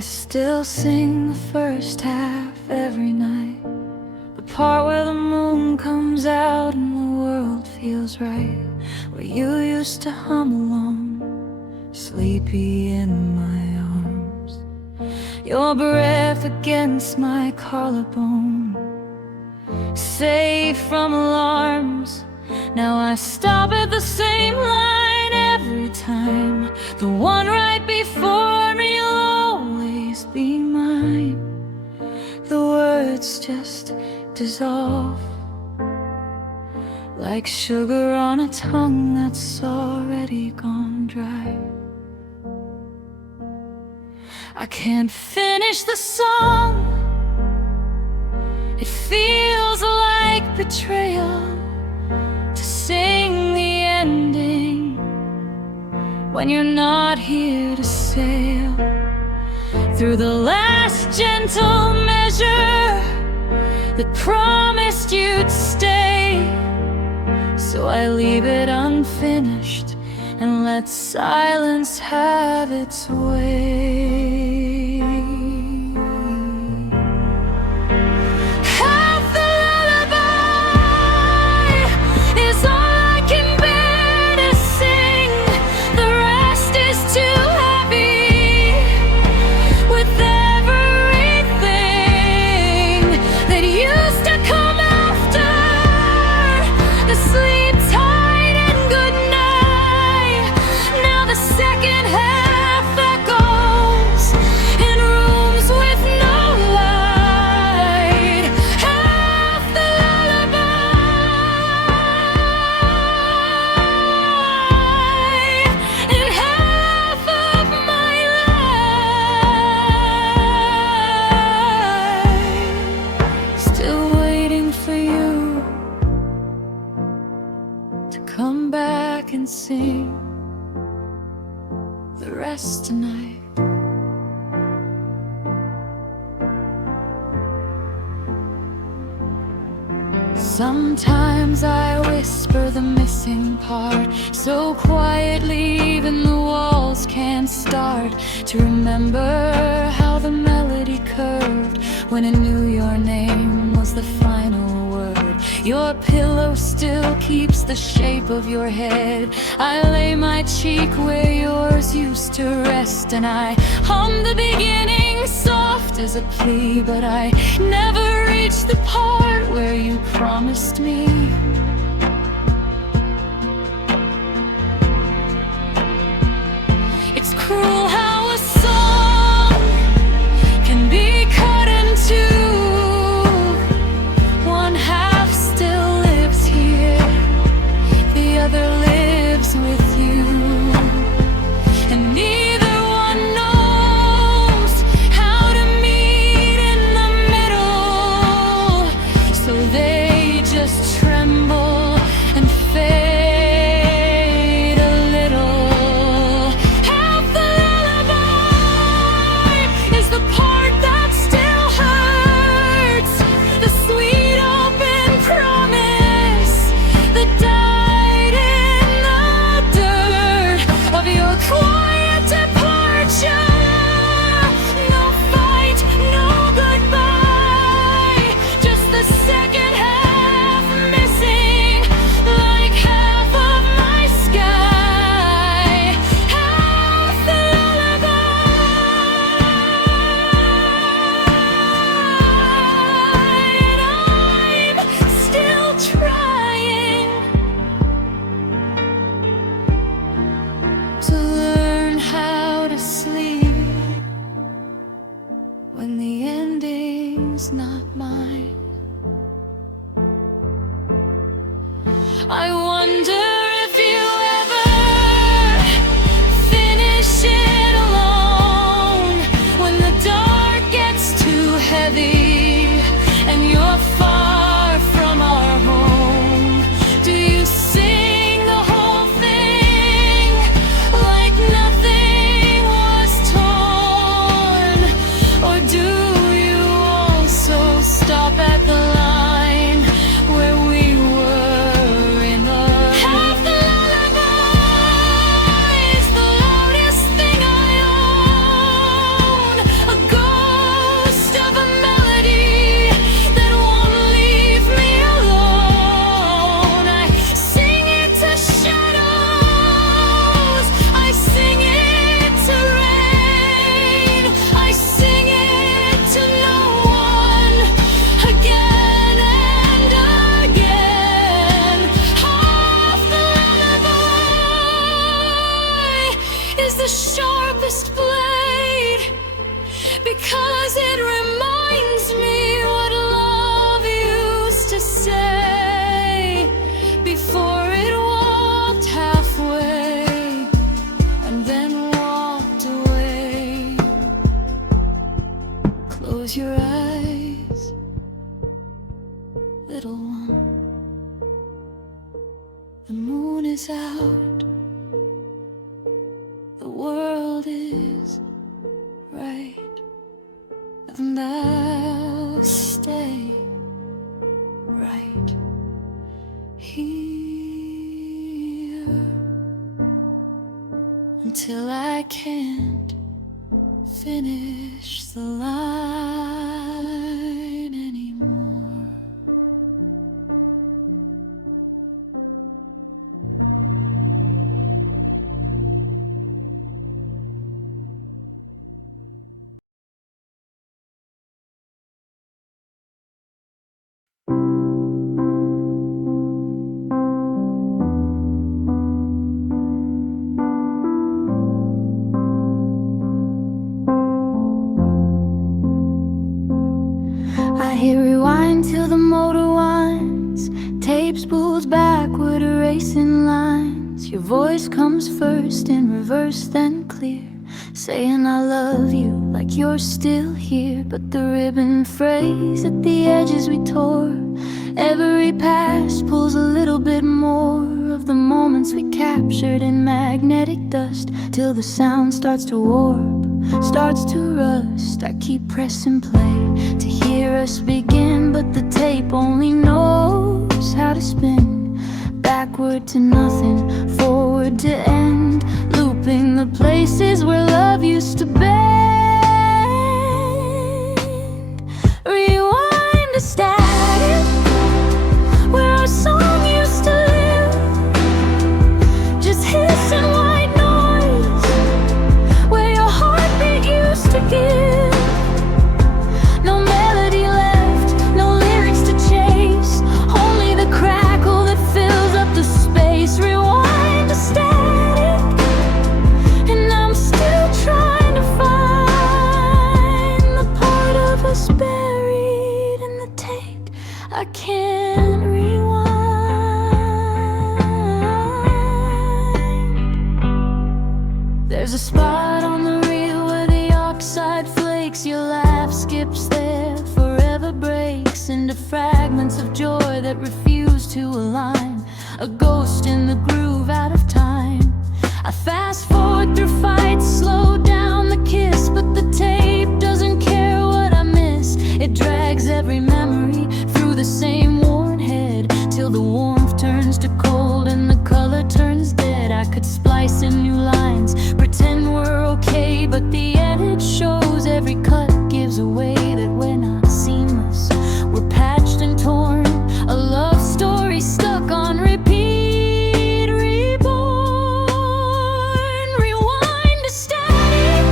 I still sing the first half every night, the part where the moon comes out and the world feels right, where you used to hum along, sleepy in my arms. Your breath against my collarbone, safe from alarms. Now I stop at the same line every time, the one right before me, you'll always be mine. The words just dissolve like sugar on a tongue that's already gone dry. I can't finish the song, it feels like betrayal to sing the ending when you're not here to sail through the last gentle measure that promised you'd stay. So I leave it unfinished and let silence have its way. Come back and sing the rest tonight. Sometimes I whisper the missing part so quietly even the walls can't start to remember how the melody curved when I knew your name was the final word. Your pillow still keeps the shape of your head. I lay my cheek where yours used to rest, and I hum the beginning soft as a plea, but I never reached the part where you promised me. It's cruel how a song can be cut in two. One half still lives here, the other lives with you, and neither one knows how to meet in the middle, so they just tremble and fade a little. Half the lullaby is the part that still hurts, the sweet open promise that died in the dirt of your quiet departure. No fight, no goodbye, just the second half missing, like half of my sky. Half the lullaby, and I'm still trying to learn how to sleep when the ending's not mine. I wonder if you ever finish it alone when the dark gets too heavy and you're far from our home. Do you sing the whole thing like nothing was torn, or do you also stop at the line where we were in the 'cause it reminds me what love used to say before it walked halfway and then walked away. Close your eyes, little one. The moon is out, the world is right, and I'll stay right here until I can't finish the line anymore. I hear rewind till the motor whines, tape spools backward, erasing lines. Your voice comes first in reverse, then clear, saying I love you like you're still here. But the ribbon frays at the edges we tore. Every pass pulls a little bit more of the moments we captured in magnetic dust, till the sound starts to warp, starts to rust. I keep pressing play to hear us begin, but the tape only knows how to spin. Backward to nothing, forward to end, looping the places where love used to bend. Rewind to static, where our song used to live, just hissing white noise, where your heartbeat used to give. No melody left, no lyrics to chase, only the crackle that fills up the space. Rewind to static, and I'm still trying to find the part of us buried in the take I can't rewind. There's a spot on the reel where the oxide flakes, your laugh skips there, forever breaks into fragments of joy that refuse to align, a ghost in the groove out of time. I fast forward through fights, slow down the kiss, but the tape doesn't care what I miss. It drags every memory through the same worn head, till the warmth turns to cold and the color turns dead. I could splice in new lines, pretend we're okay, but the edit shows every cut gives away that we're not seamless. We're patched and torn, a love story stuck on repeat, reborn. Rewind to static,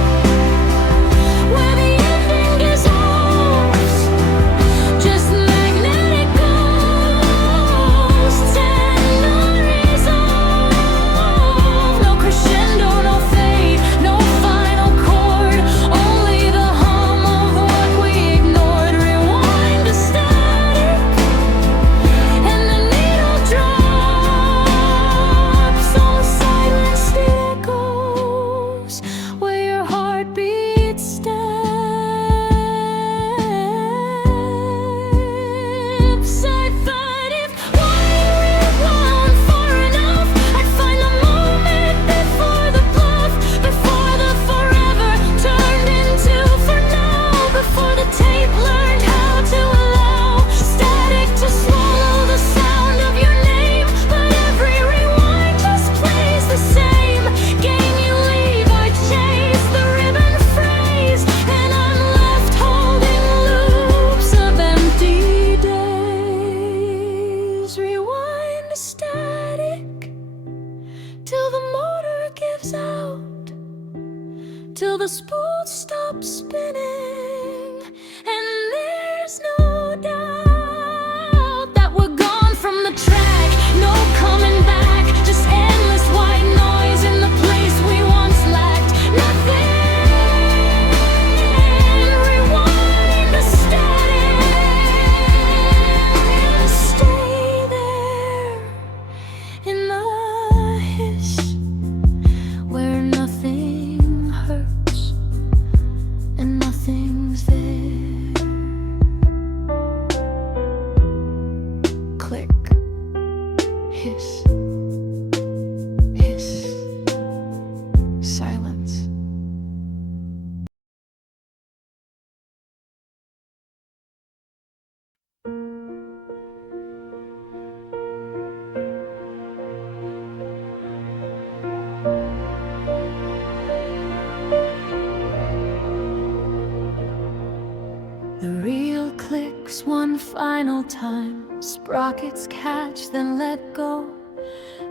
The reel clicks one final time, sprockets catch, then let go.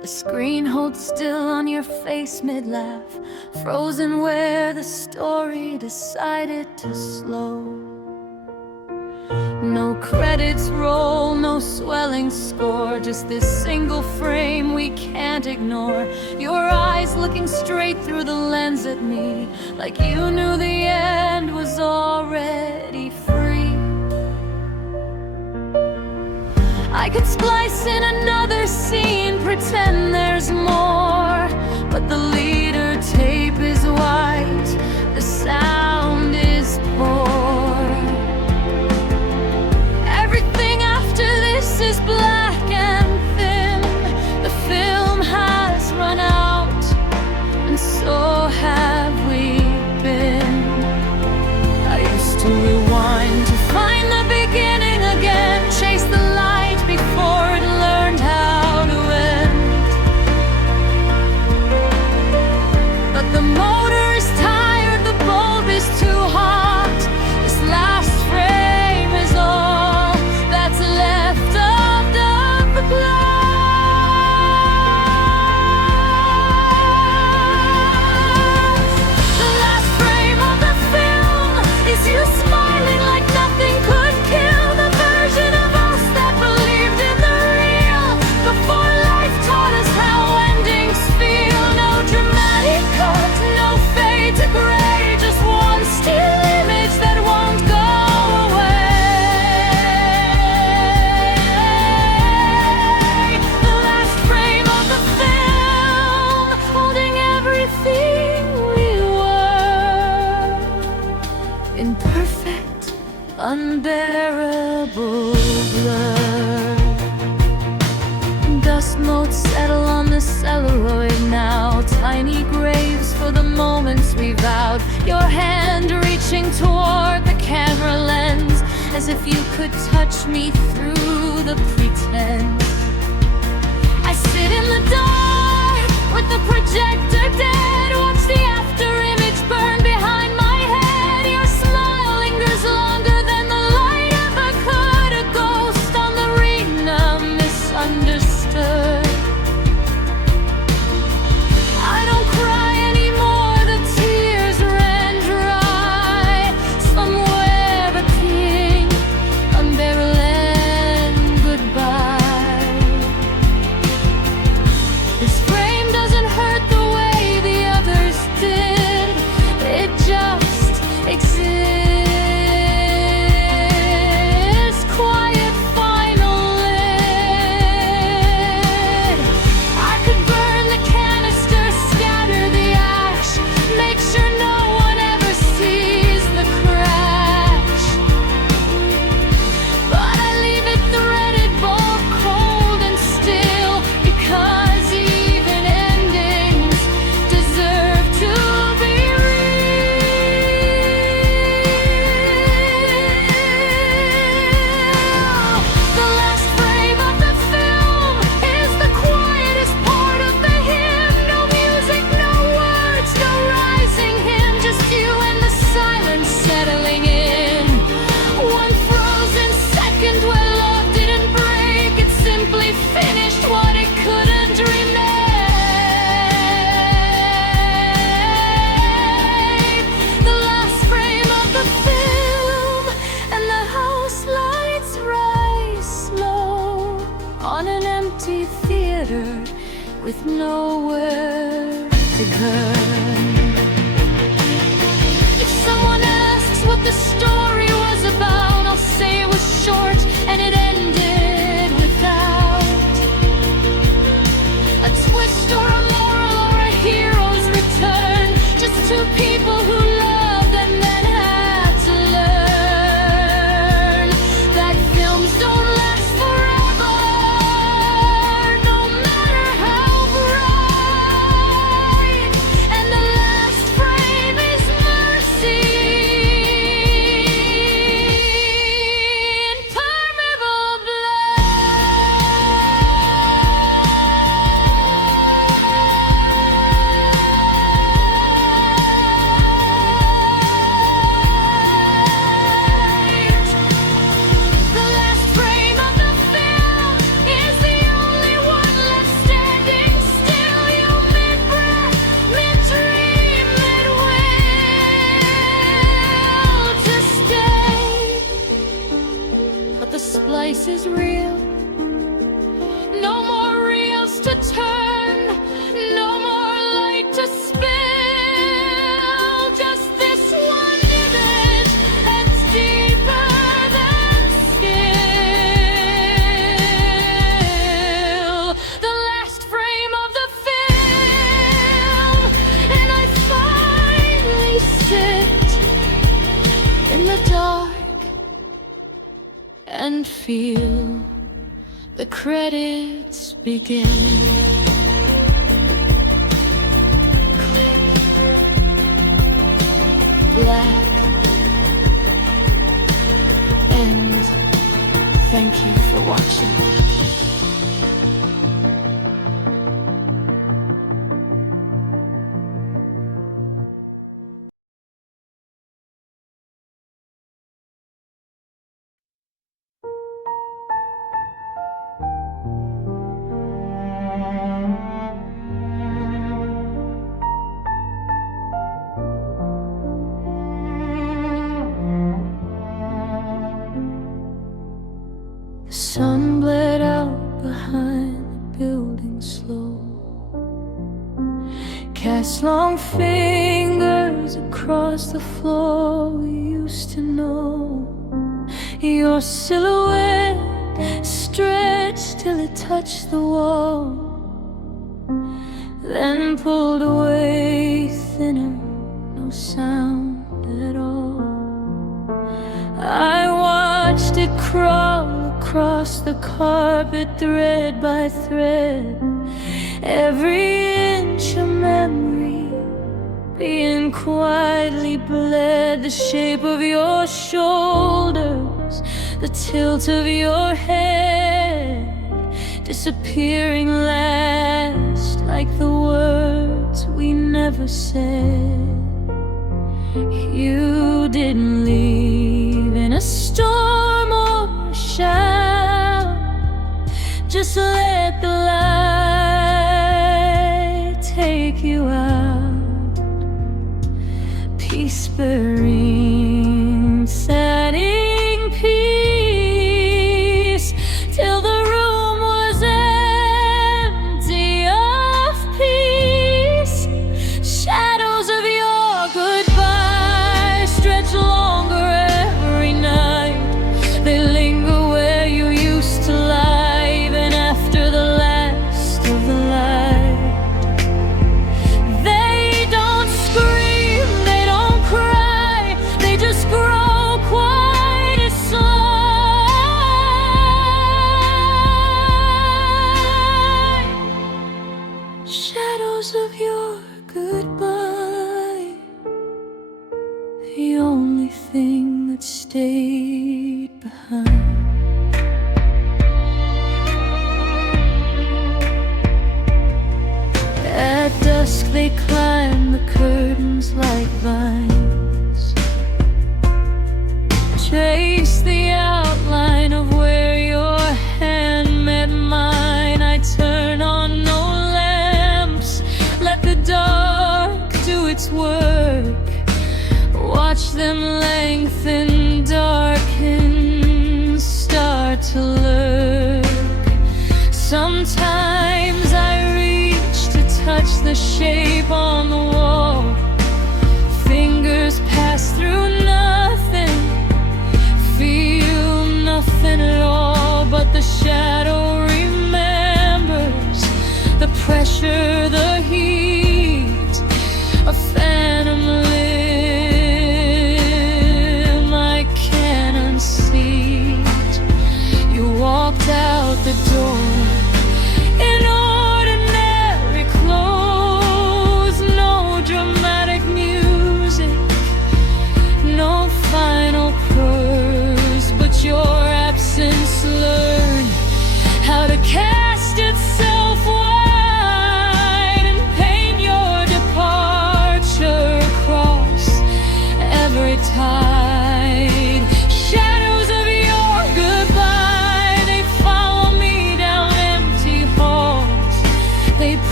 The screen holds still on your face mid-laugh, frozen where the story decided to slow. No credits roll, no swelling score, just this single frame we can't ignore. Your eyes looking straight through the lens at me, like you knew the end was already free. I could splice in another scene, pretend there's more, but the leader tape is white, the sound is poor. Everything after this is black and thin. The film has run out, and so have we been. I used to rewind to find the beginning again, chase the light before it learned how to end. But the motor is tired, the bulb is too hot. This last frame is all that's left of the plot. The last frame of the film is you smiling like nothing could kill the version of us that believed in the real before life taught us how endings feel. No dramatic cut, no fade to gray, just one still image that won't go away. The last frame of the film, holding everything we were, imperfect, unbearable blur. Dust motes settle on the celluloid now, tiny graves for the moments we vowed. Your hand reaching toward the camera lens, as if you could touch me through the pretense. I sit in the dark with the projector dead, watch the after image burn behind my head. Your smile lingers longer than the light ever could, a ghost on the arena, misunderstood. I don't cry anymore, the tears ran dry. Somewhere between unbearable and goodbye. This frame doesn't hurt the way the others did, it just exists. Quiet final lid. I could burn the canister, scatter the ash, make sure no one ever sees the crash. But I leave it threaded, both cold and still, because even endings deserve to be real. The last frame of the film is the quietest part of the hymn. No music, no words, no rising hymn, just you and the silence settling in. One frozen second where love didn't break, it simply finished what it couldn't remake. The last frame of the film, and the house lights rise slow on an empty theater with nowhere to turn. If someone asks what the story was about, I'll say it was short and it ended without a twist or a moral or a hero's return. Just two people who loved and then had to learn that films don't last forever, no matter how bright. And the splice is real. No more reels to turn, no more light to spill. Just this one image that's deeper than skill. The last frame of the film, and I finally sit in the dark and feel the credits begin. Click. Black. End. Thank you for watching. The sun bled out behind the building slow, cast long fingers across the floor we used to know. Your silhouette stretched till it touched the wall, then pulled away thinner, no sound at all. I watched it crawl across the carpet, thread by thread, every inch a memory being quietly bled. The shape of your shoulders, the tilt of your head, disappearing last like the words we never said. You didn't leave in a storm or a shout, just let the light take you out. Peace burning, setting peace till the room was empty of peace. Shadows of your goodbye stretch longer every night. They linger where you used to lie, even after the last of the light. They don't scream, they don't cry, they just grow quiet as slime. Shadows of your goodbye, the only thing that stayed behind. At dusk they climb the curtains like vines, trace the outline of where your hand met mine. I turn on no lamps, let the dark do its work, watch them lengthen, darken, start to lurk. Sometimes I reach to touch the shape on the wall, fingers pass through nothing, feel nothing at all, but the shadow remembers the pressure, the heat, a phantom limb I can't unseat. You walked out the door in ordinary clothes, no dramatic music, no final purse, but your absence learned how to cast itself wide and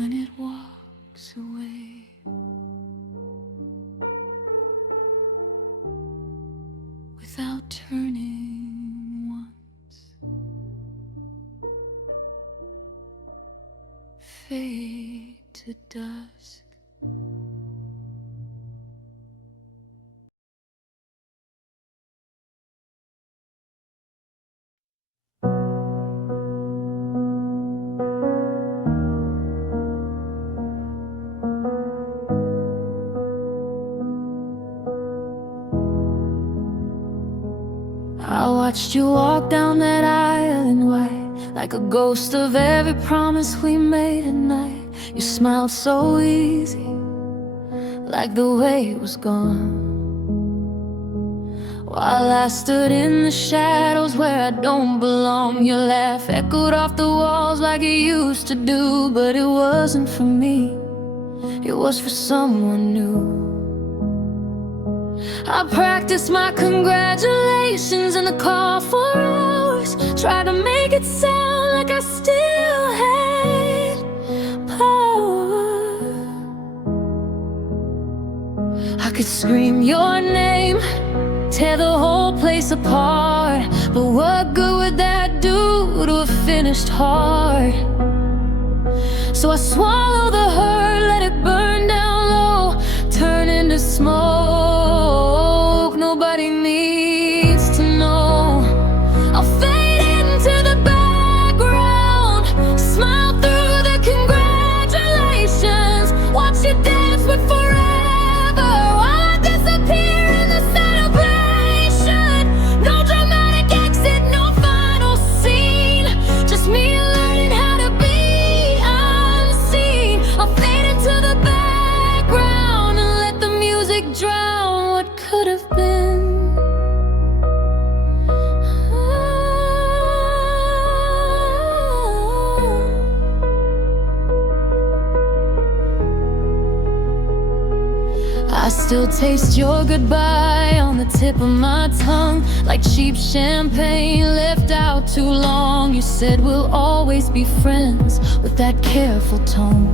when it walks away. Without turning once, fade to dusk. I watched you walk down that aisle in white, like a ghost of every promise we made at night. You smiled so easy, like the way it was gone, while I stood in the shadows where I don't belong. Your laugh echoed off the walls like it used to do, but it wasn't for me, it was for someone new. I practiced my congratulations in the car for hours, tried to make it sound like I still had power. I could scream your name, tear the whole place apart, but what good would that do to a finished heart? So I swallowed the hurt, let it burn down low, turn into smoke. Nobody needs to know. I'll fade into the background, smile through the congratulations, watch you dance with forever while I disappear in the celebration. No dramatic exit, no final scene, just me learning how to be unseen. I'll fade into the background and let the music drown what could have been. I still taste your goodbye on the tip of my tongue, like cheap champagne left out too long. You said we'll always be friends with that careful tone,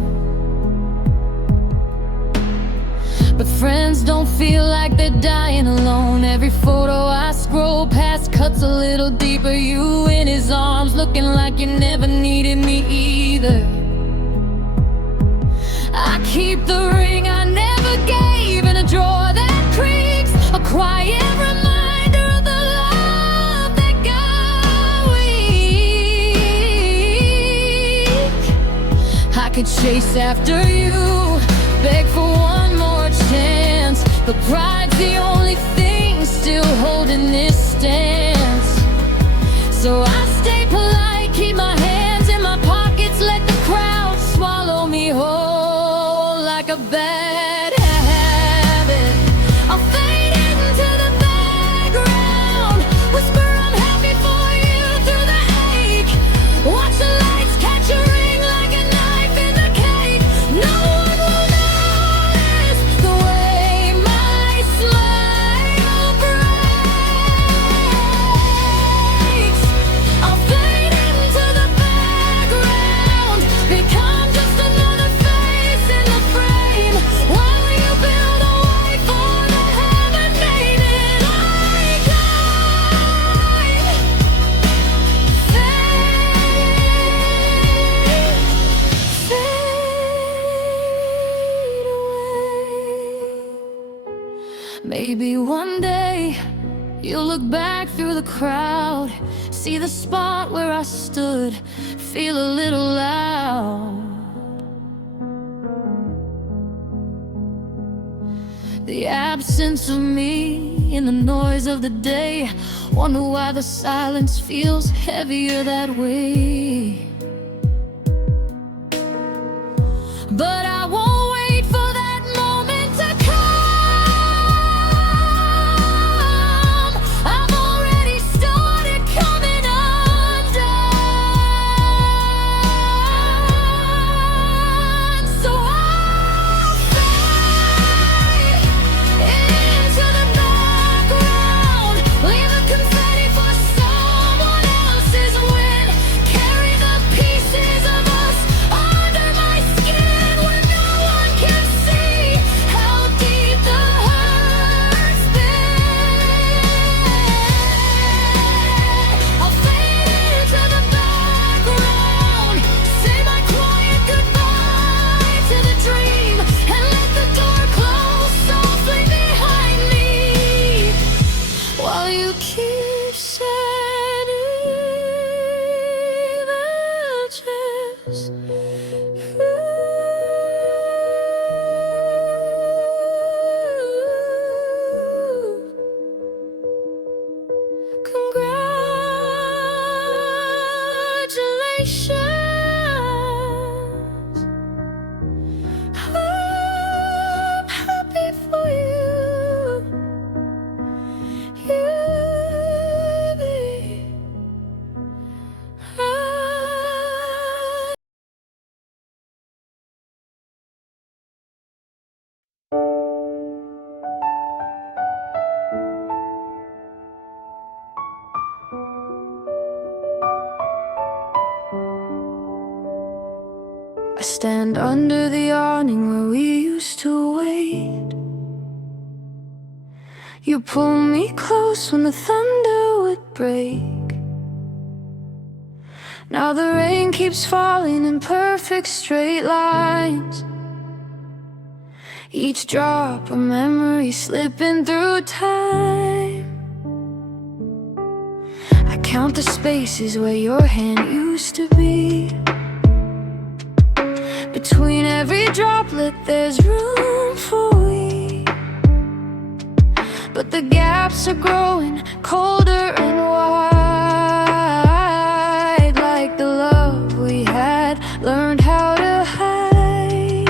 but friends don't feel like they're dying alone. Every photo I scroll past cuts a little deeper. You in his arms, looking like you never needed me either. I keep the ring I never gave in a drawer that creaks, a quiet reminder of the love that got weak. I could chase after you, beg for one more chance, but pride's the only thing still holding this stance. So I stay polite, keep my hands in my pockets, let the crowd swallow me whole like a bad habit. I'll fade into the background, whisper I'm happy for you through the ache, watch the lights catch a ring like a knife in the cake. No one will notice the way my smile breaks. I'll fade into the background, become just another face in the frame, while you build a way for the heaven made it. I fade away. Maybe one day you'll look back through the crowd, see the spot where I stood, feel a little loud. The absence of me in the noise of the day, wonder why the silence feels heavier that way. But I won't wait for that moment to come. I've already started coming undone. So I'll fade into the background, leave the confetti for someone else's win, carry the pieces of us under my skin. stand under the awning where we used to wait. You pull me close when the thunder would break. Now the rain keeps falling in perfect straight lines, each drop a memory slipping through time. I count the spaces where your hand used to be. Between every droplet there's room for we, but the gaps are growing colder and wide, like the love we had learned how to hide.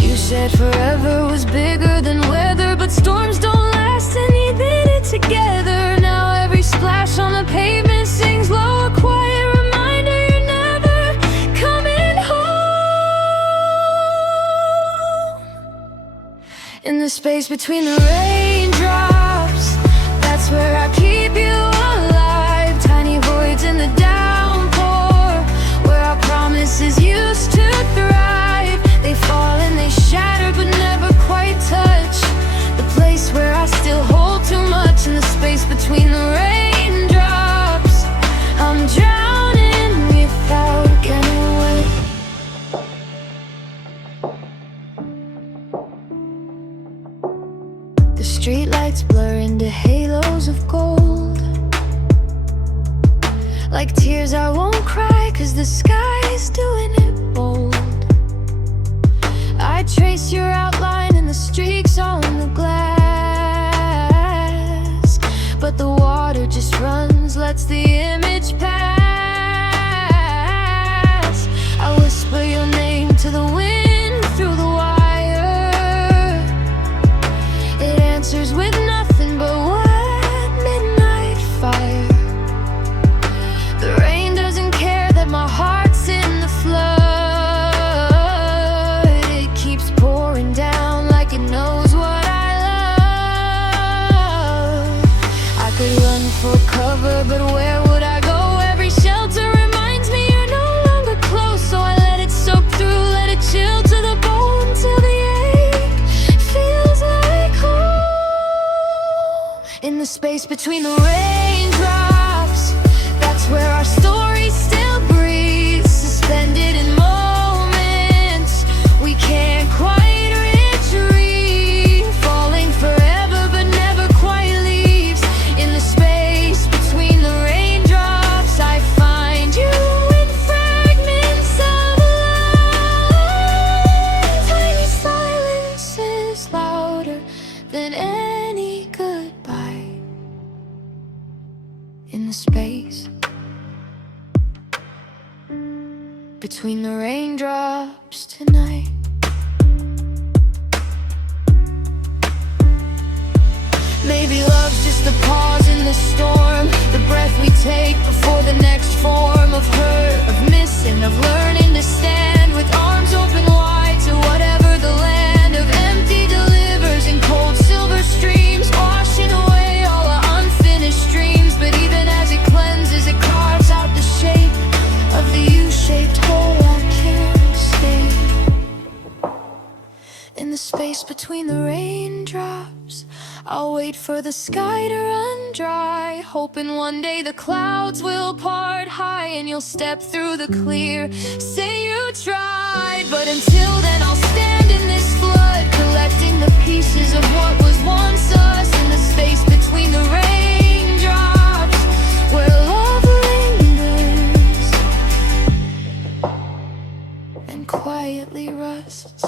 You said forever was bigger than weather, but storms don't last, and you did it together. Now every splash on the pavement sings low, a quiet reminder you're never coming home. In the space between the raindrops, that's where I keep you alive. Tiny voids in the downpour, where our promises used to thrive. They fall and they shatter but never quite touch the place where I still hold too much. In the space between the raindrops, I'm drowning without getting wet. The streetlights blur into halos of gold, like tears I won't cry, 'cause the sky's doing it bold. I trace your outline in the streaks on the glass, but the water just runs, lets the image pass. I whisper your name to the wind through the wire. It answers with nothing but what midnight fire. The rain doesn't care that my heart's in the flood. It keeps pouring down like it knows what I love. I could run for cover, but where would I go? Every shelter reminds me you're no longer close, so I let it soak through, let it chill to the bone, till the ache feels like home. In the space between the raindrops, that's where our story still breathes, suspended in moments we can't quite retrieve, falling forever but never quite leaves. In the space between the raindrops, I find you in fragments of life. Tiny silences louder than any goodbye. In the space between the raindrops tonight. Maybe love's just a pause in the storm, the breath we take before the next form of hurt, of missing, of learning to stand with arms open wide to whatever the land of empty delivers, in cold silver streams, washing away all our unfinished dreams. But even as it cleanses, it carves out the shape of the U-shaped hole I can't escape. In the space between the raindrops, I'll wait for the sky to run dry, hoping one day the clouds will part high and you'll step through the clear. Say you tried, but until then I'll stand in this flood, collecting the pieces of what was once us. In the space between the raindrops, where love lingers and quietly rusts.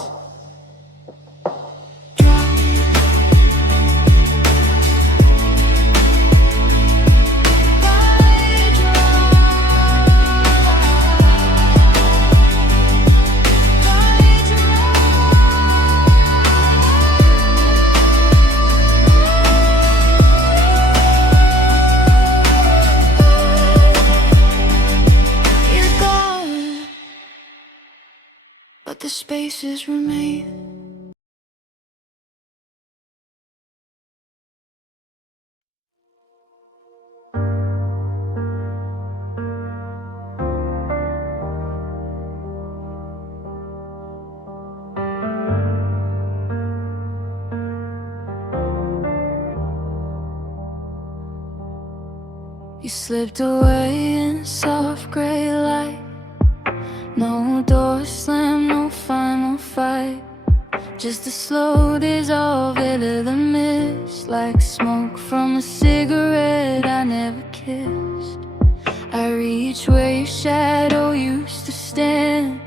But the spaces remain. You slipped away in soft gray light. No door slam, no final fight. Just a slow dissolve into the mist, like smoke from a cigarette I never kissed. I reach where your shadow used to stand,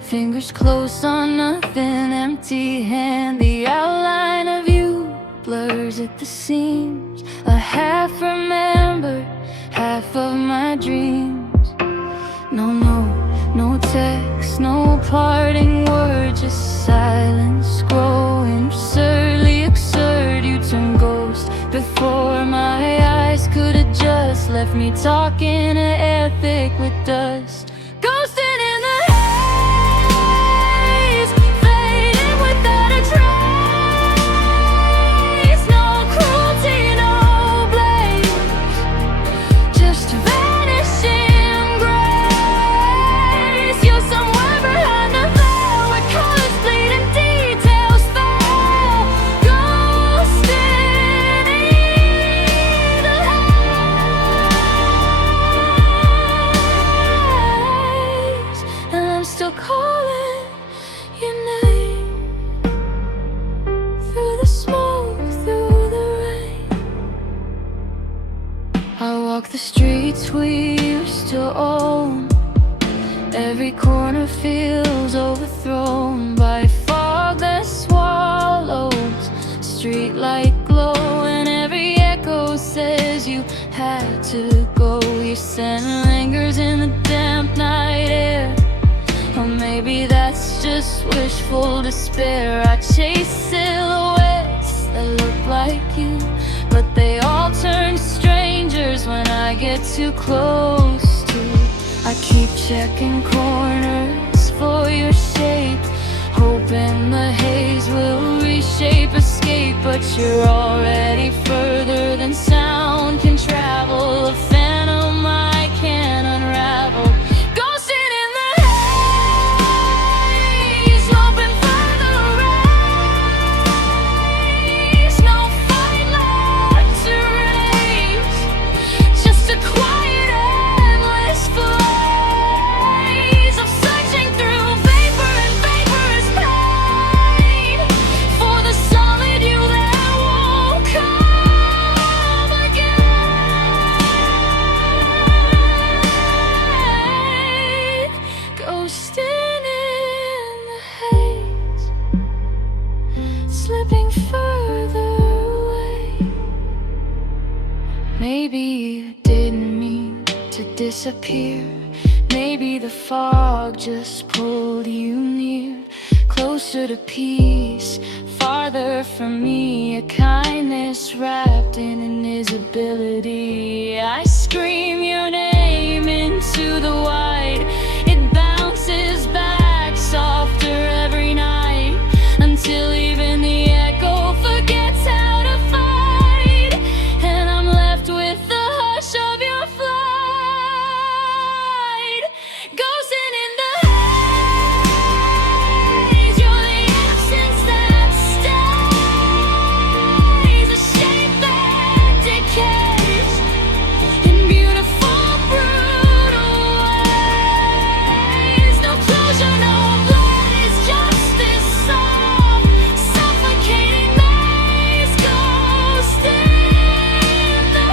fingers closed on nothing, empty hand. The outline of you blurs at the seams, a half remembered, half of my dreams. No text, no parting word, just silence growing absurdly absurd. You turned ghost before my eyes could adjust, left me talking an epic with dust. Ghosting in the haze, fading without a trace. No cruelty, no blame, just vanishing grace. You're somewhere behind the veil, where colors bleed and details fail. Ghosting in the haze, and I'm still calling your name through the smoke, through the rain. I walk the streets we used to own. Every corner feels overthrown by fog that swallows streetlight glow, and every echo says you had to go. Your scent lingers in the damp night air, or maybe that's just wishful despair. I chase silhouettes that look like you, but they all turn strangers when I get too close to. I keep checking corners for your shape, hoping the haze will reshape, escape. But you're already further than sound can travel, a phantom I can't unravel. Ghosting in the haze, hoping for the race. No fight left to raise, just a quiet endless blaze of searching through vapor and vaporous pain for the solid you that won't come again. Ghosting in the haze, slipping further away. Maybe you didn't mean to disappear. Maybe the fog just pulled you near, closer to peace, farther from me. A kindness wrapped in invisibility. I scream your name into the white. It bounces back softer every night, until even the echo forgets how to fight, and I'm left with the hush of your flight. Ghosting in the haze, you're the absence that stays, a shape that decays in beautiful, brutal ways. No closure, no blood, it's just this soft, suffocating maze. Ghosting in the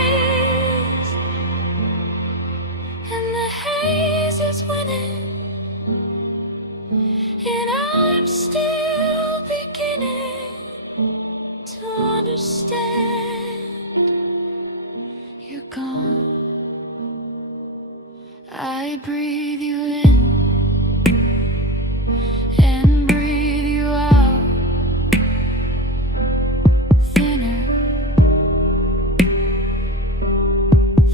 haze, and the haze is winning, and I'm still beginning to understand. You're gone. I breathe you in and breathe you out, thinner,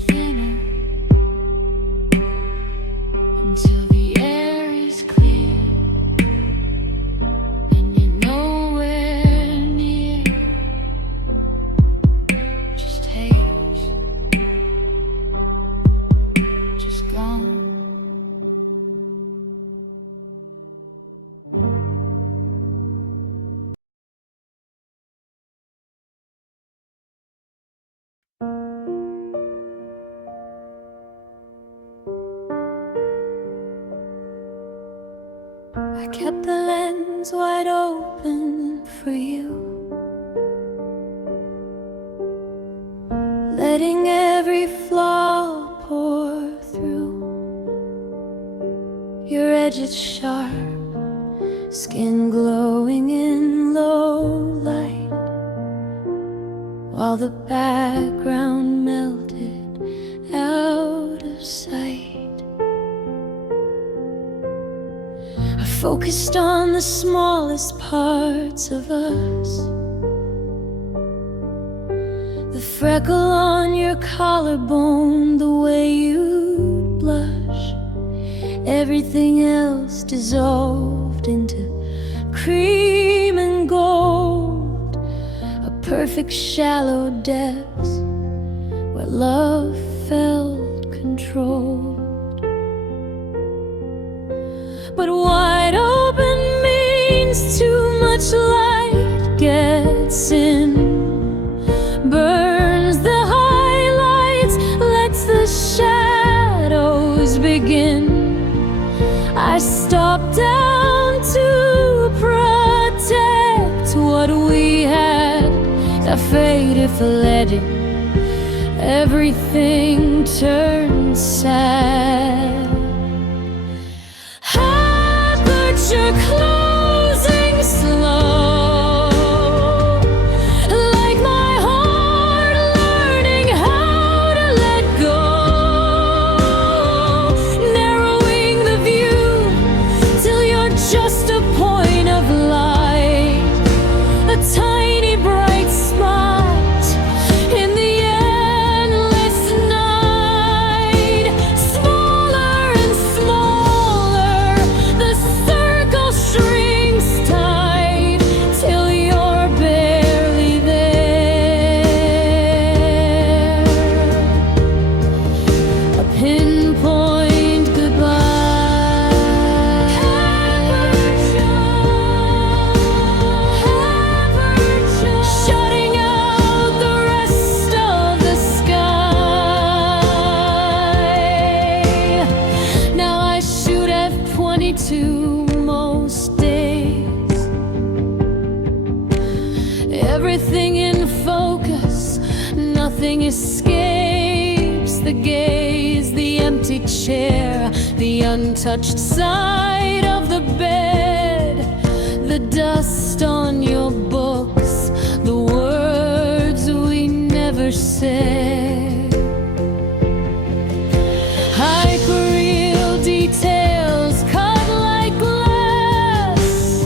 thinner, until the air is clear and you're nowhere near. Just haze, just gone. I kept the lens wide open for you, letting every flaw pour through. Your edges sharp, skin glowing in low light, while the background melted out of sight. I focused on the smallest parts of us, the freckle on your collarbone, the way you'd blush. Everything else dissolved into cream and gold, a perfect shallow depths where love felt controlled. But wide open means too much light gets in, burns the highlights, lets the shadows begin. I stopped down to protect what we had, afraid if I let it, everything turned sad. Aperture closing slow, like my heart learning how to let go, narrowing the view till you're just a point of light, a tiny bright spot in the endless night. Smaller and smaller, the circle shrinks tight till you're barely there. A pinpoint goodbye, shutting out the rest of the sky. Now I shoot F-22 most days, everything in focus, nothing escapes the gaze. The empty chair, the untouched side of the bed, the dust on your books, the words we never said. Hyperreal details cut like glass,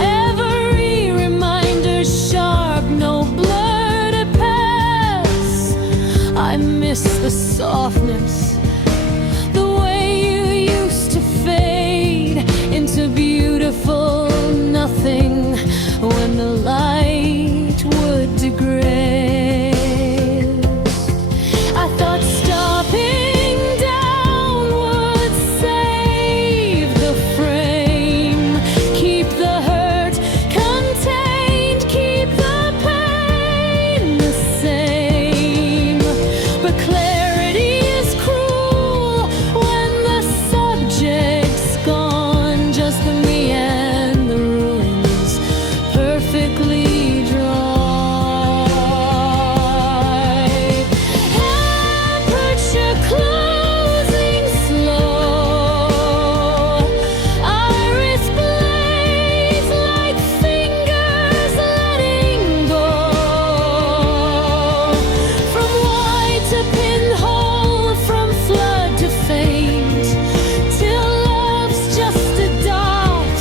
every reminder sharp, no blur to pass. I miss the softness, the way you used to fade into beautiful nothing when the light would degrade. I thought stopping down would save the frame, keep the hurt contained, keep the pain the same. But clarity is cruel when the subject's gone, just me and the ruins perfectly dry. Aperture closing slow, iris blades like fingers letting go, from wide to pinhole, from flood to faint, till love's just a dot,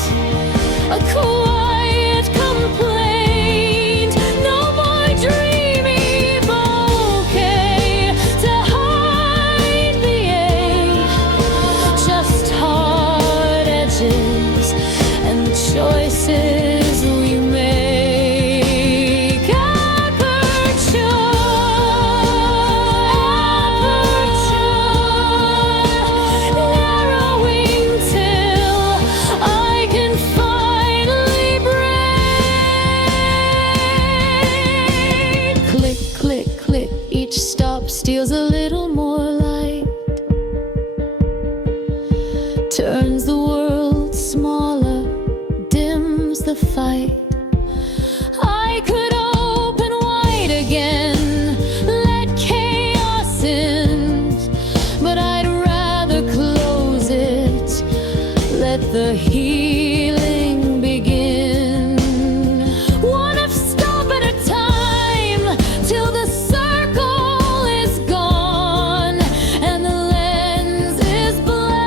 a quiet complaint. No more dreamy bouquet to hide the age, just hard edges and the choices we make. Aperture, narrowing till I can finally break. Click, click, click, each stop steals a little more light, turns the world fight. I could open wide again, let chaos in, but I'd rather close it, let the healing begin. One F stop at a time, till the circle is gone and the lens is black,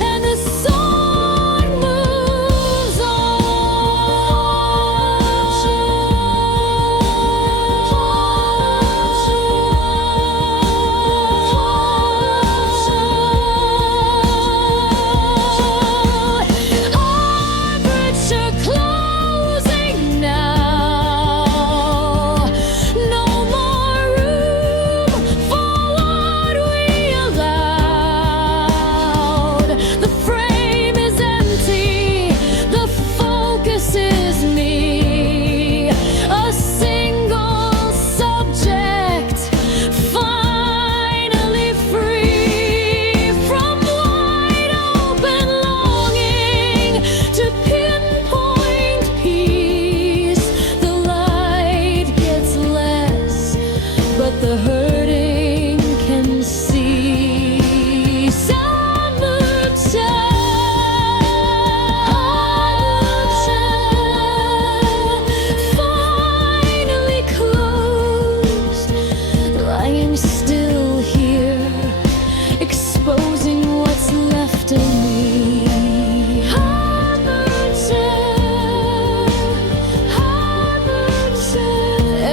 and the song moves Our bridges are closing now. No more room for what we allowed. The frame is empty, the focus is me, a single subject, finally free from wide open longing to pinpoint peace. The light gets less, but the hurting can see. Sound moves finally closed, lying still here, exposing what's left of me.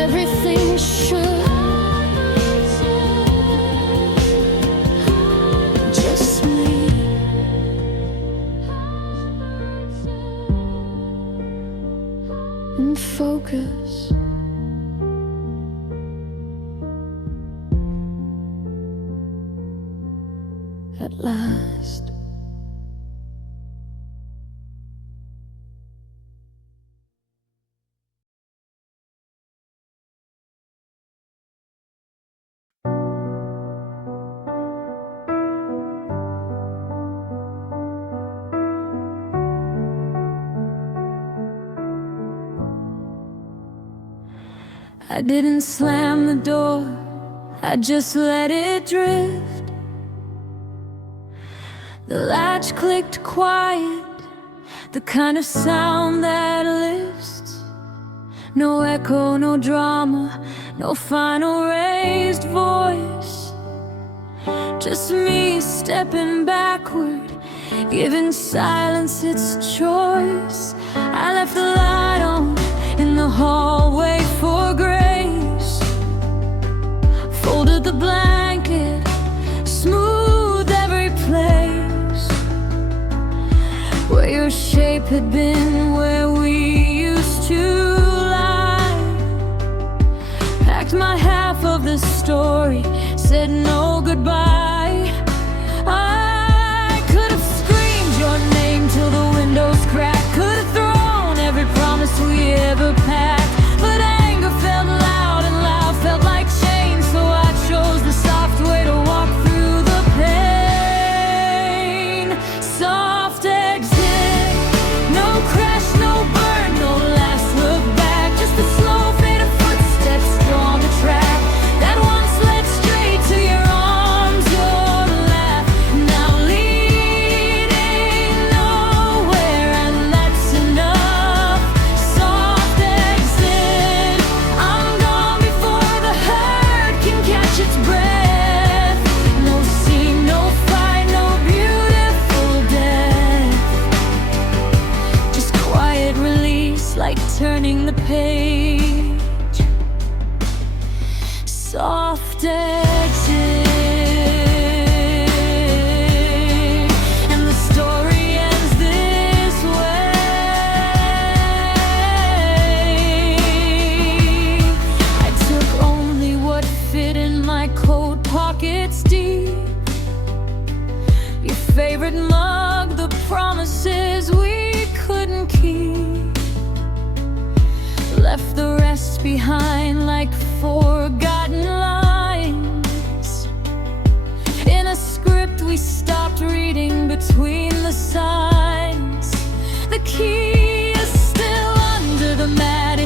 Everything should just me. And focus. At last. I didn't slam the door, I just let it drift. The latch clicked quiet, the kind of sound that lifts. No echo, no drama, no final raised voice. Just me stepping backward, giving silence its choice. I left the light on in the hallway for grace, folded the blanket, smoothed every place where your shape had been, where we used to lie. Packed my half of the story, said no goodbye. I could have screamed your name till the windows cracked, could have thrown every promise we ever packed, but anger felt loud and loud felt like chains, so I chose the soft way to walk through the pain. Soft exit, no crash, no burn, no last look back, just a slow fade of footsteps on the track that once led straight to your arms. Your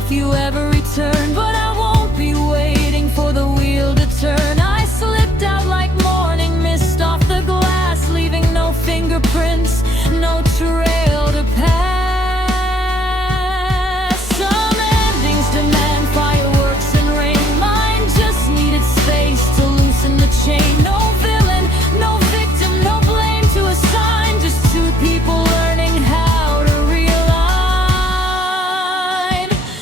if you ever return. But I won't be waiting for the wheel to turn. I slipped out like morning mist off the glass, leaving no fingerprints, no trail to pass. Some endings demand fireworks and rain. Mine just needed space to loosen the chain. No villain, no victim, no blame to assign. Just two people learning how to realign.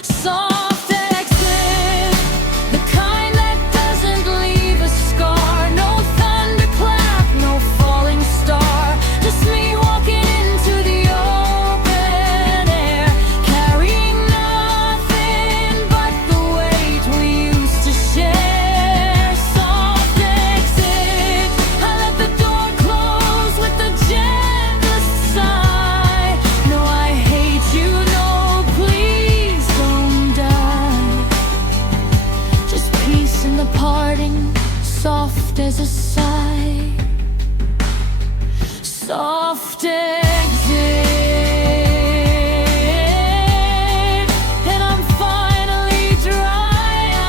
Soft exit, the kind that doesn't leave a scar. No thunderclap, no falling star. Just me walking into the open air, carrying nothing but the weight we used to share. Soft exit, I let the door close with the gentlest sigh. No, I hate you, no, please don't die. Just peace in the parting, soft as a sigh. Soft exit, and I'm finally dry-eyed.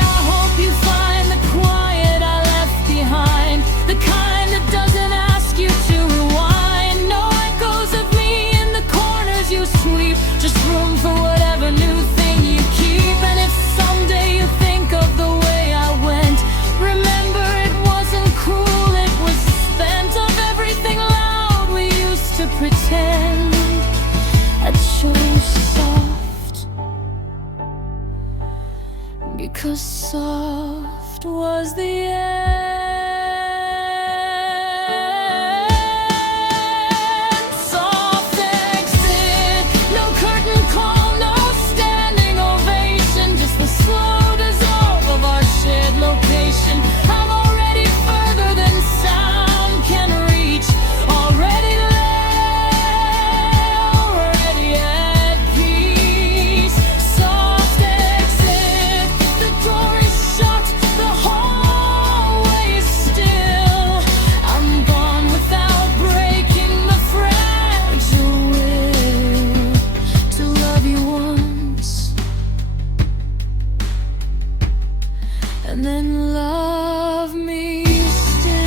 I hope you find the quiet I left behind, the kind that doesn't ask you to rewind. No echoes of me in the corners you sweep, just room for whatever new thing you keep. And if someday you think of the way I went, remember it wasn't cruel, it was spent. Of everything loud we used to pretend, I chose soft, because soft was the end. Soft exit, no curtain call, no standing ovation, just the slow dissolve of our shared location. I'm already further than sound can reach, already there, already at peace. Soft exit, the door is shut, the hallway is still. I'm gone without breaking the fragile will to love you once, and then love me still.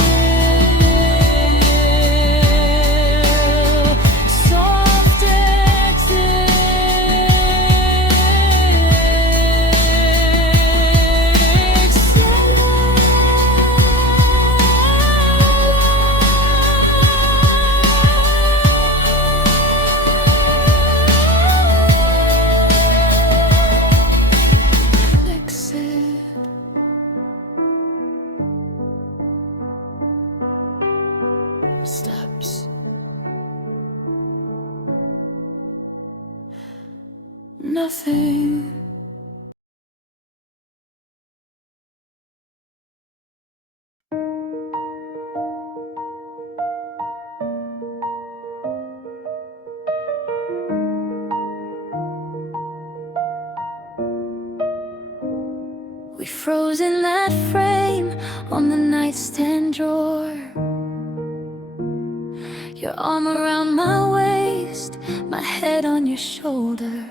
Soft exit, exit. Steps. Nothing. We froze in that frame on the nightstand drawer, your arm around my waist, my head on your shoulder.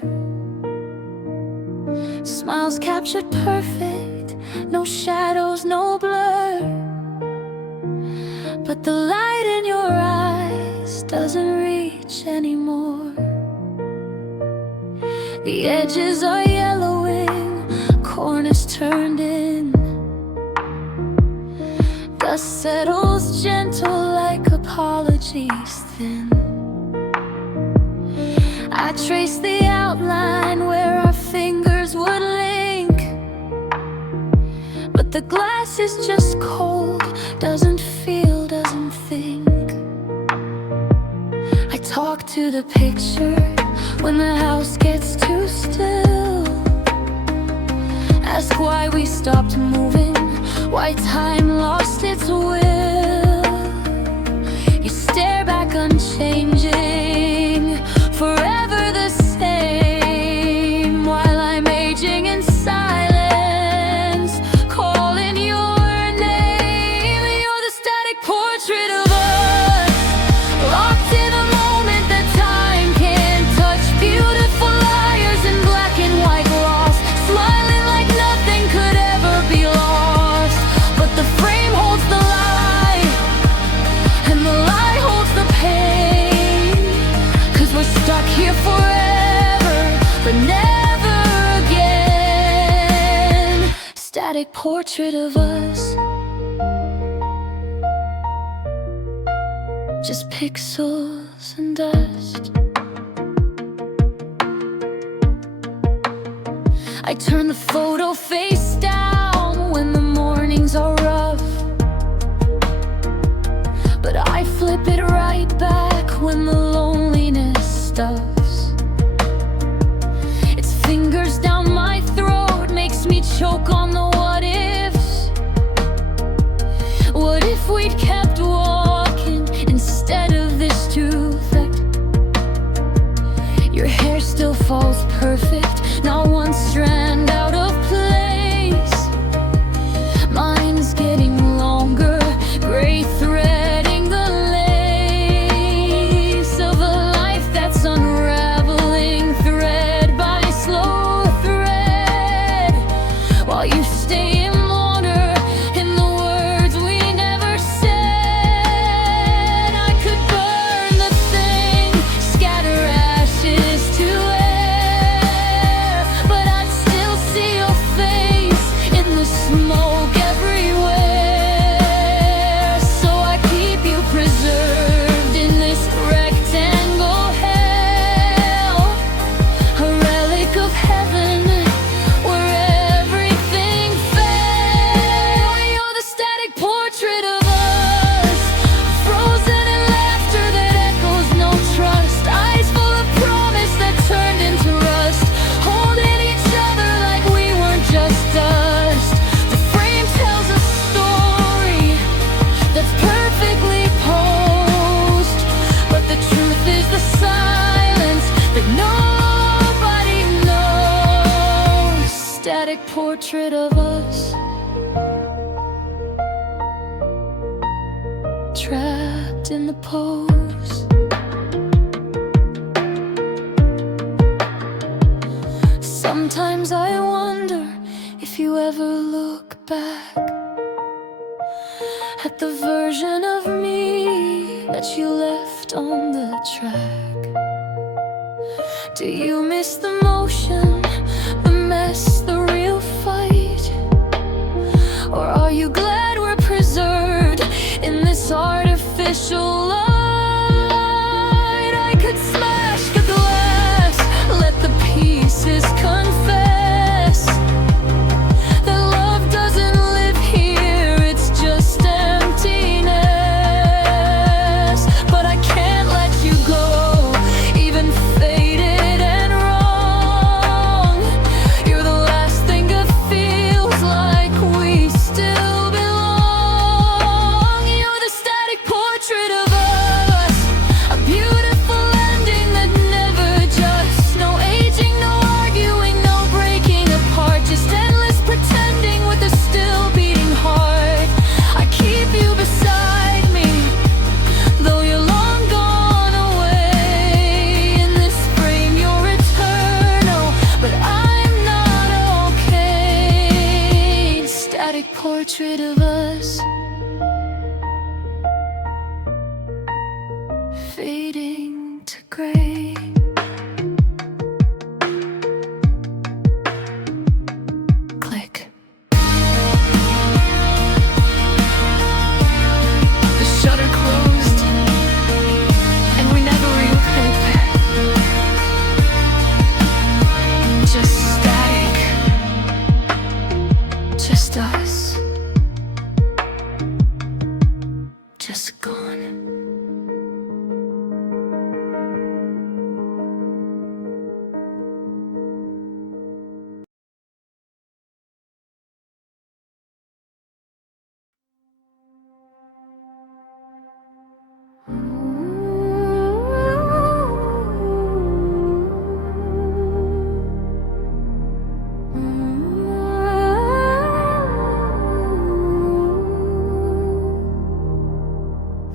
Smiles captured perfect, no shadows, no blur. But the light in your eyes doesn't reach anymore. The edges are yellowing, corners turned in. Dust settles gentle like apologies thin. I trace the outline where our fingers would link, but the glass is just cold, doesn't feel, doesn't think. I talk to the picture when the house gets too still. Ask why we stopped moving, why time lost its will. You stare back unchanging, forever the same, while I'm aging in silence, calling your name. You're the static portrait of us, locked in static portrait of us, just pixels and dust. I turn the photo face down when the mornings are rough, but I flip it right back when the loneliness stuffs. Its fingers down my throat, makes me choke on the what ifs. What if we'd kept walking instead of this toothache? Your hair still falls perfect, not one strand out of place. Mine's getting longer, gray threading the lace of a life that's unraveling thread by slow thread, while you stay in wonder in the words we never said. I could burn the thing, scatter ashes to air, but I'd still see your face in the smoke everywhere. So I keep you preserved in this rectangle hell, a relic of heaven where everything fell. You're the static portrait of us, frozen in laughter that echoes no trust, eyes full of promise that turned into rust, holding each other like we weren't just dust. The frame tells a story that's perfectly posed, but the truth is the silence that nobody knows. Static portrait of us, trapped in the pose. Sometimes I wonder if you ever look back at the version of me that you left on the track. Do you miss the motion, the mess, the real fight? Or are you glad we're preserved in this artificial light? I could smash the glass, let the pieces confess that love doesn't live here, it's just emptiness. But I can't let you go, even faded and wrong. You're the last thing that feels like we still belong. You're the static portrait of us, a beautiful ending that never adjusts. No aging, no arguing, no breaking apart, just endless pretending with a still beating heart. I keep you beside me, though you're long gone away. In this frame you're eternal, but I'm not okay. Static portrait of us, fading to gray. Click. The shutter closed, and we never reopened. Just static, just us, just gone.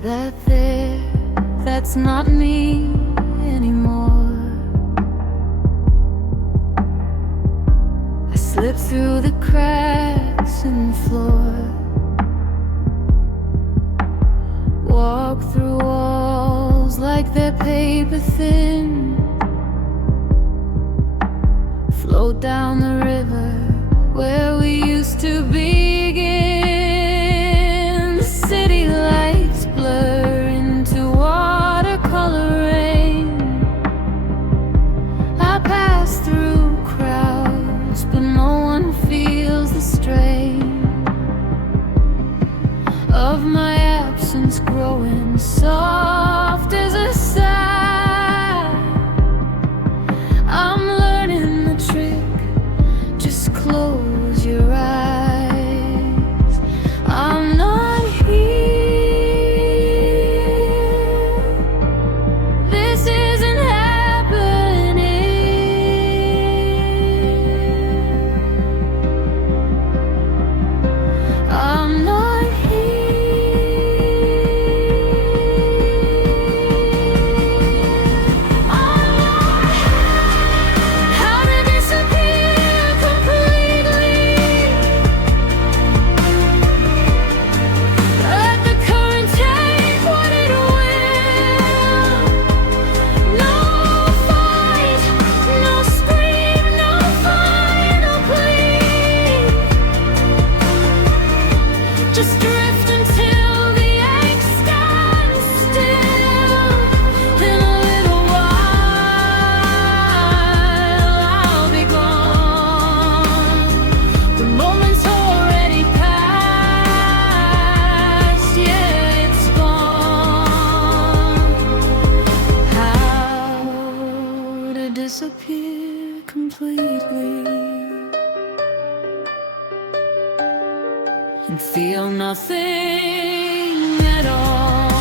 That there, that's not me anymore. I slip through the cracks in the floor, walk through walls like they're paper thin, float down the river where we used to be. disappear completely and feel nothing at all.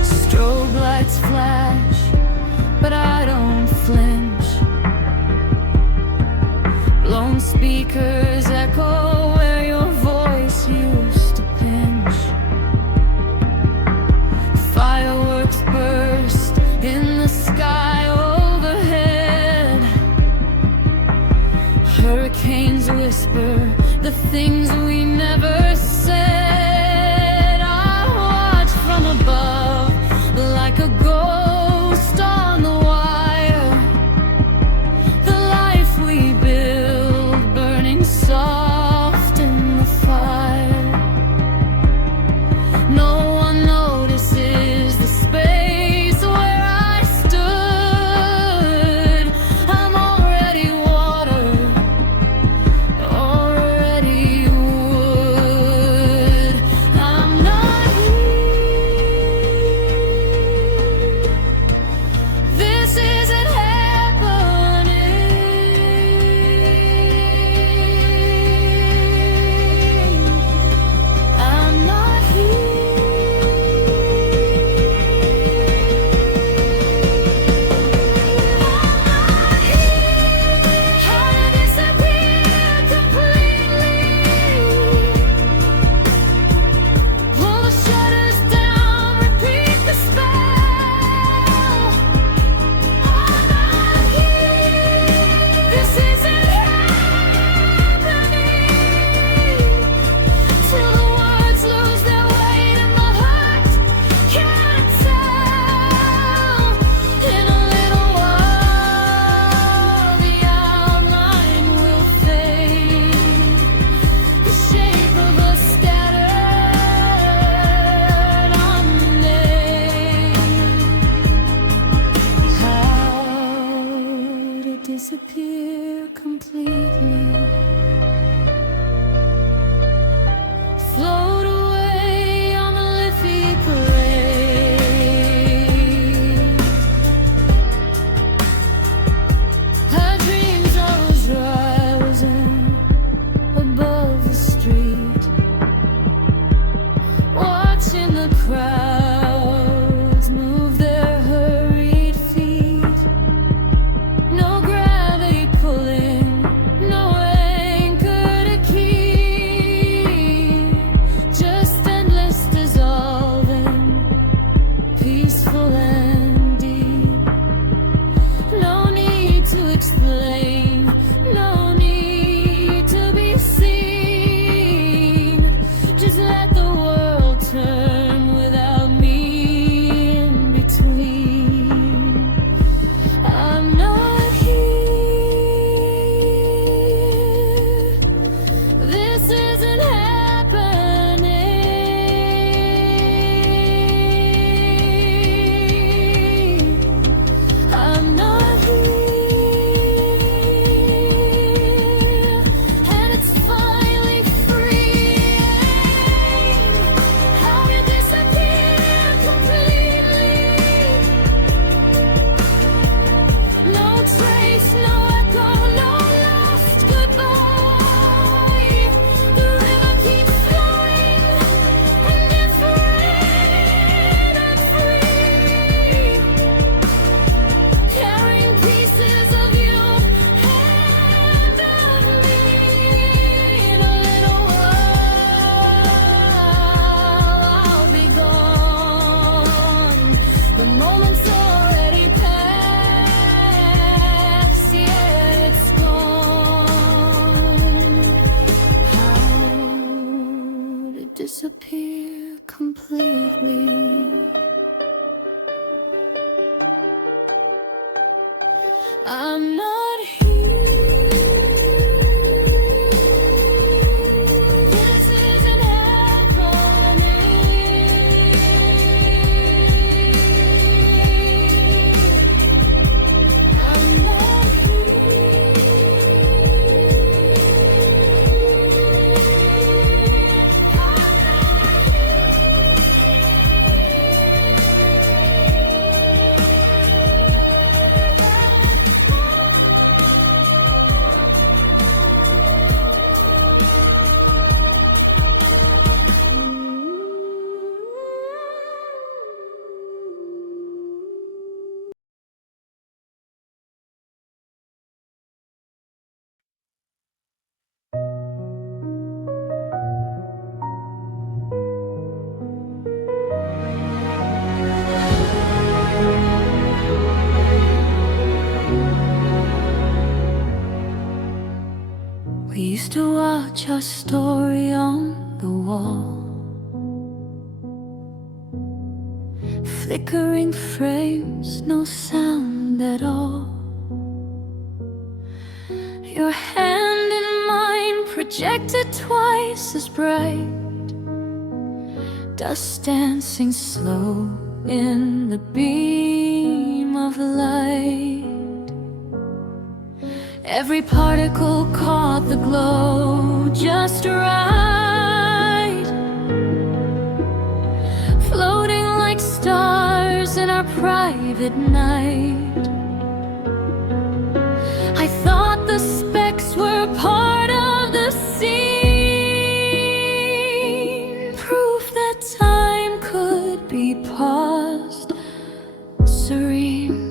Strobe lights flash, but I don't flinch. Blown speakers echo where your voice used to pinch. Fireworks burst in the sky overhead. Hurricanes whisper the things we never said. I watch from above like a ghost on the wire. The life we build burning soft in the fire. No one notices the space where I stood. I'm already water, already wood. I'm not here. This isn't happening. I'm not how to disappear completely. Pull the shutters down, repeat the spell. I'm not here. This isn't happening. Till the words lose their weight and the heart can't tell. In a little while, the outline will fade. The shape of a scattered unnamed. How to disappear completely. Float away on the Liffey parade. Her dreams are as dry as air above the street. Watching the crowds move their hurried feet. No gravity pulling, no anchor to keep. Just endless dissolving, peaceful and deep. No need to explain, no need to be seen. Just let the world turn without me in between. I'm not here. This isn't happening. I'm not here. And it's finally freeing. How you disappear completely. No trace, no echo, no lost goodbye. The river keeps flowing, indifferent and free, carrying pieces of you and of me. In a little while, I'll be gone. The moment's already past, yeah, it's gone. How to disappear completely. I'm not here. This isn't happening. I'm not here. watch our story on the wall. Flickering frames, no sound at all. Your hand in mine, projected twice as bright. Dust dancing slow in the beam of light. Every particle caught the glow just right, floating like stars in our private night. I thought the specks were part of the scene, proof that time could be paused, serene.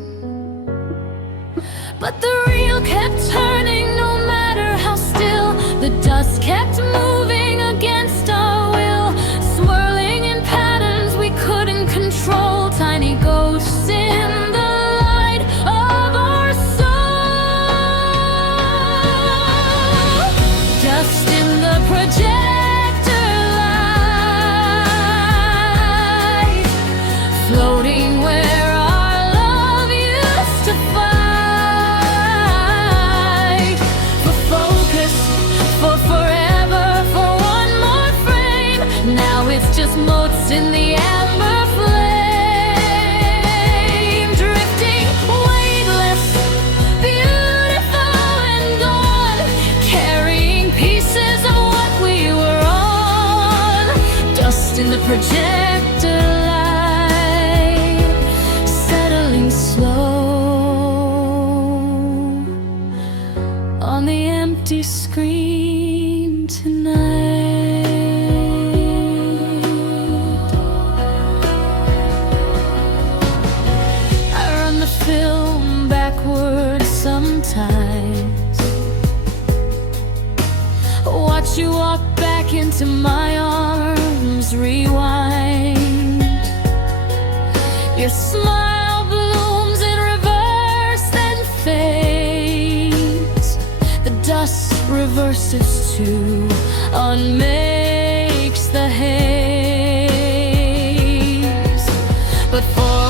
But the reel kept turning, no matter how still. The dust kept moving against our will, swirling in patterns we couldn't control. Tiny ghosts in the light of our soul. Dust in the projector light, floating where our love used to fight. It's just motes in the amber flame, drifting weightless, beautiful and gone, carrying pieces of what we were on. Dust in the projector light, settling slow on the empty screen tonight. Film backward sometimes, watch you walk back into my arms, rewind. Your smile blooms in reverse, then fades. The dust reverses too, unmakes the haze. But forward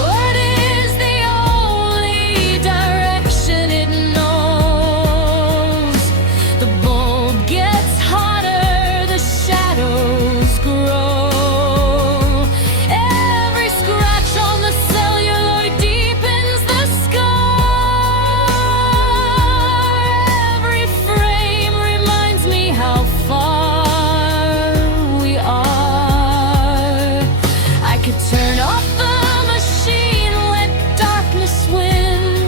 turn off the machine, let darkness win.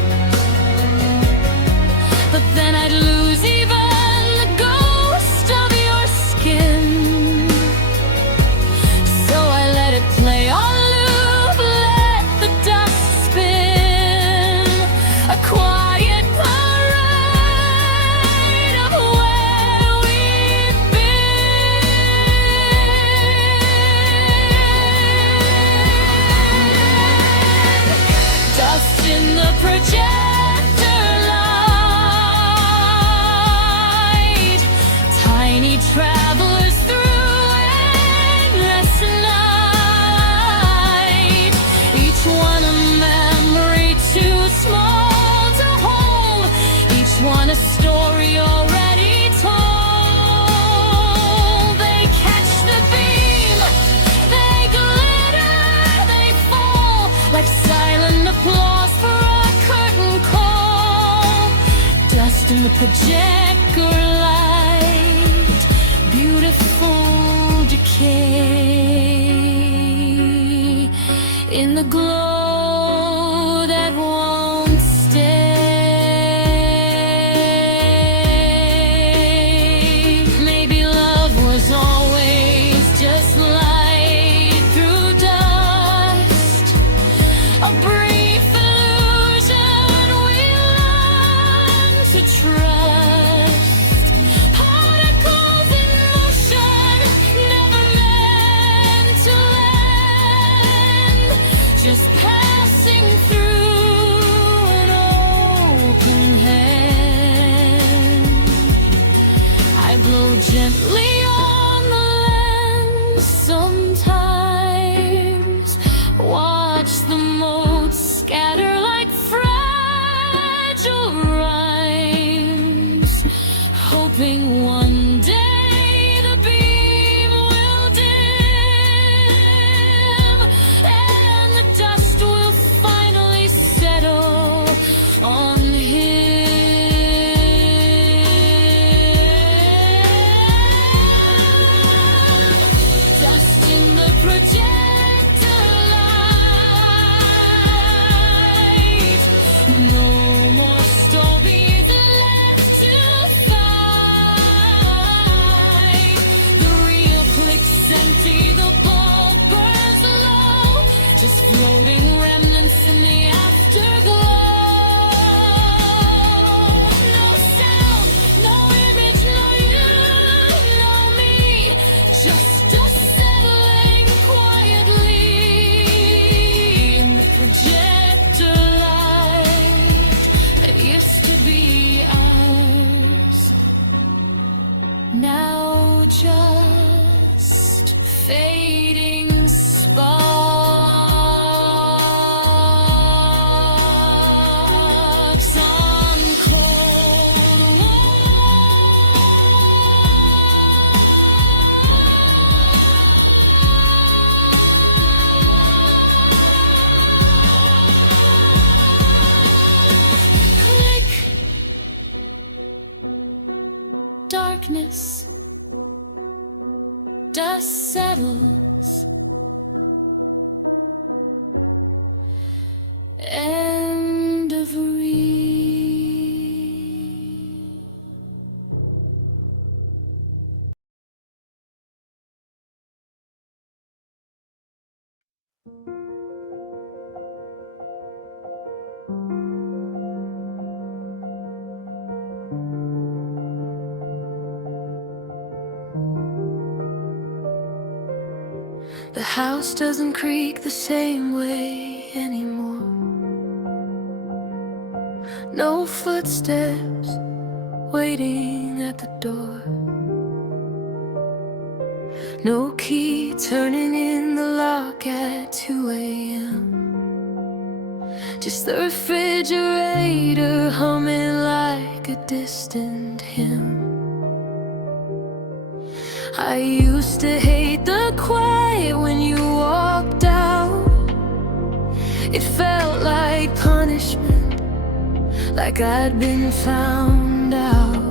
But then I'd lose even the ghost of your skin. So I let it play on loop, let the dust spin, a quiet parade of where we've been. Dust in the projector light, tiny travelers through endless night. Each one a memory too small to hold, each one a story already told. They catch the beam, they glitter, they fall like silent applause for a curtain call. Dust in the projector light, beautiful decay in the glow that won't stay. Maybe love was always just light through dust, a brief illusion we learned to trust. Particles in motion, never meant to land, just passing through an open hand. I blow gently just floating remnants in the afterglow. No sound, no image, no you, no me, just us settling quietly in the projector light that used to be ours. Now just fading sparks on cold click, darkness, dust settles, end of read. The house doesn't creak the same way anymore. No footsteps waiting at the door. No key turning in the lock at 2 a.m. Just the refrigerator humming like a distant hymn. I used to hate the quiet when you walked out. It felt like punishment, like I'd been found out.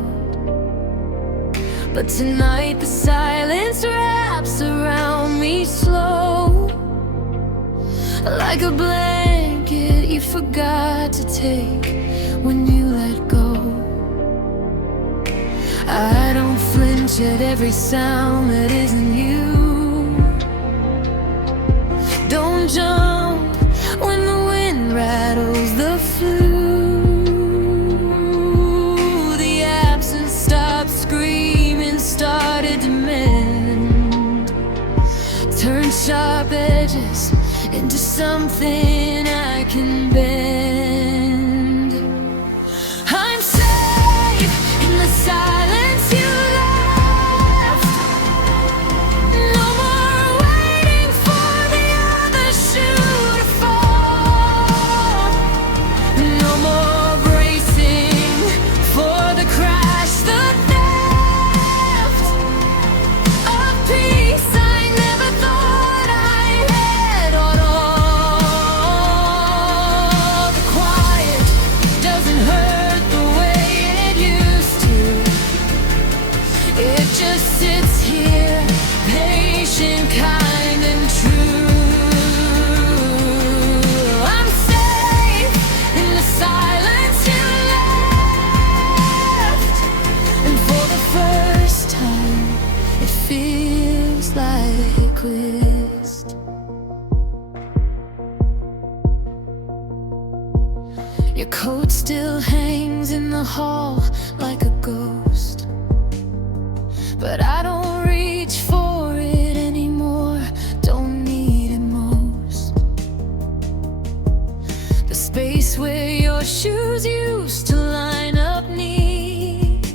But tonight the silence wraps around me slow, like a blanket you forgot to take when you let go. I don't flinch at every sound that isn't you. Don't jump when the wind rattles the flue. The absence stopped screaming, started to mend. Turn sharp edges into something I can bend. I'm safe in the silence you left. No more waiting for the other shoe to fall. No more bracing for the crash, the theft of peace I never thought I had on all. The quiet doesn't hurt the way it used to. It just sits here, patient, kind, and true. I'm safe in the silence you left, and for the first time, it feels like quist. Your coat still hangs in the hall like a ghost, but I don't reach for it anymore, don't need it most. The space where your shoes used to line up neat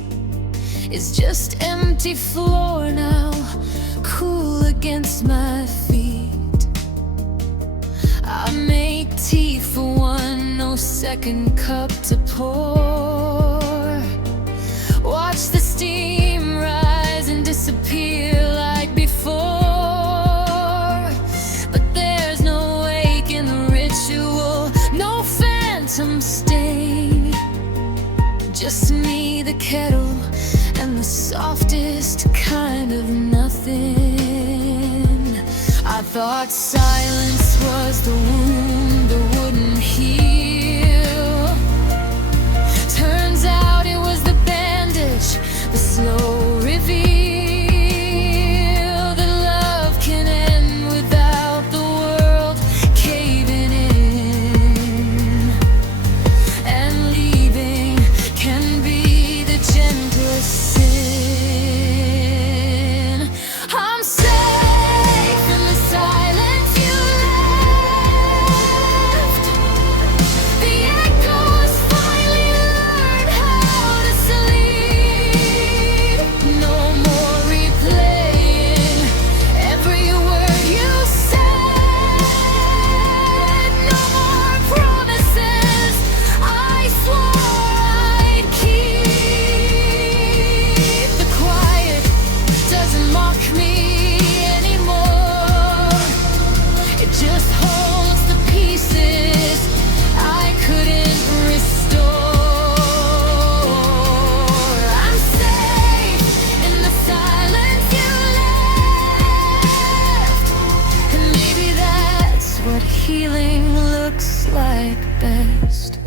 is just empty floor now, cool against my feet. I make tea for one, no second cup to pour. Watch the steam rise and disappear like before. But there's no wake in the ritual, no phantom stain. Just me, the kettle, and the softest kind of nothing. I thought silence was the wound that wouldn't heal. Turns out it was the bandage, the slow reveal that love can end without the world just holds the pieces I couldn't restore. I'm safe in the silence you left, and maybe that's what healing looks like best.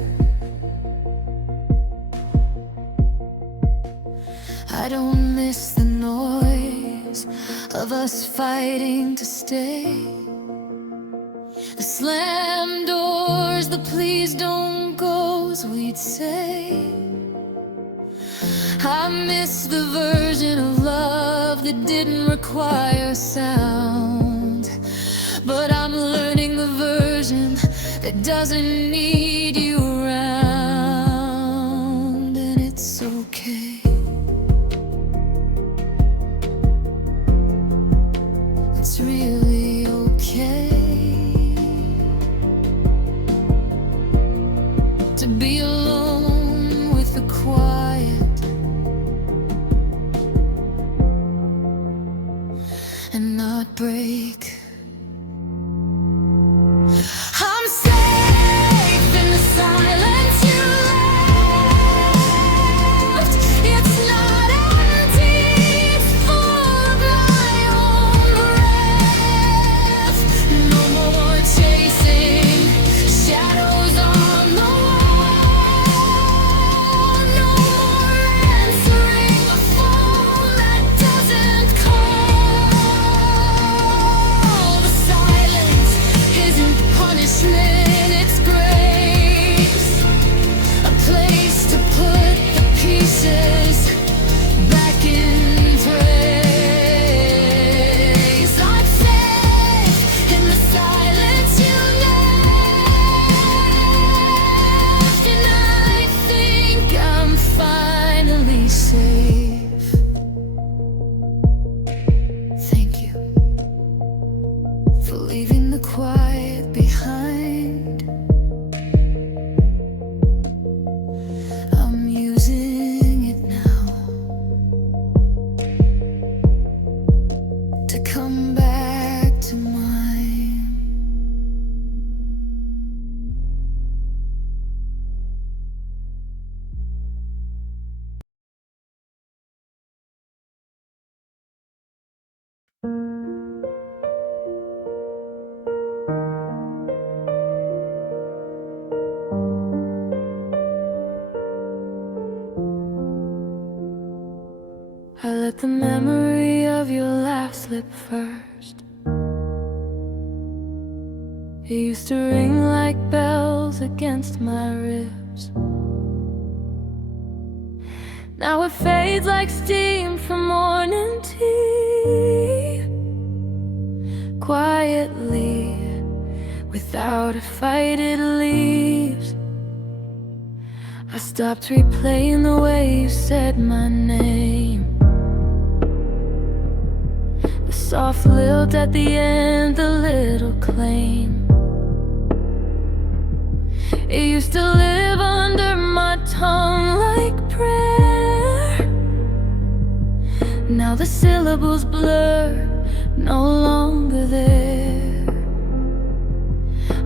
I don't miss the noise of us fighting to stay, the slammed doors, the please don't go's we'd say. I miss the version of love that didn't require sound, but I'm learning the version that doesn't need you around, and it's okay. It's really okay to be alone with the quiet and not break. I'm safe in the silence you left. It's not empty, it's full of my own breath. No more chasing shadows on the wall. No more answering the phone that doesn't call. The silence isn't punishment, it's grace. A place to put the pieces back in place. I'm safe in the silence you left, and I think I'm finally safe. Thank you for leaving the quiet behind. I'm using it now to come back to mine. I let the memory of your laugh slip first. It used to ring like bells against my ribs. Now it fades like steam from morning tea. Quietly, without a fight, it leaves. I stopped replaying the way you said my name. The soft lilt at the end, the little claim. It used to live under my tongue like prayer. Now the syllables blur, no longer there.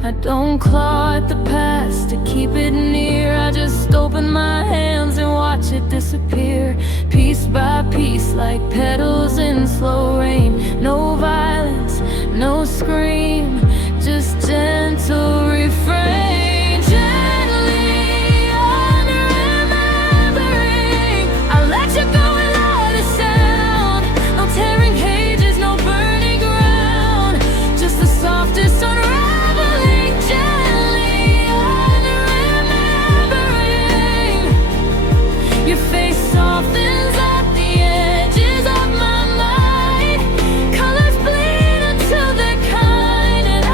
I don't claw at the past to keep it near. I just open my hands and watch it disappear, piece by piece, like petals in slow rain. No violence, no scream, just gentle refrain. Gently unremembering, I let you go without a sound. No tearing cages, no burning ground, just the softest unraveling. Gently unremembering, your face softens at the edges of my mind. Colors bleed until they're kind, and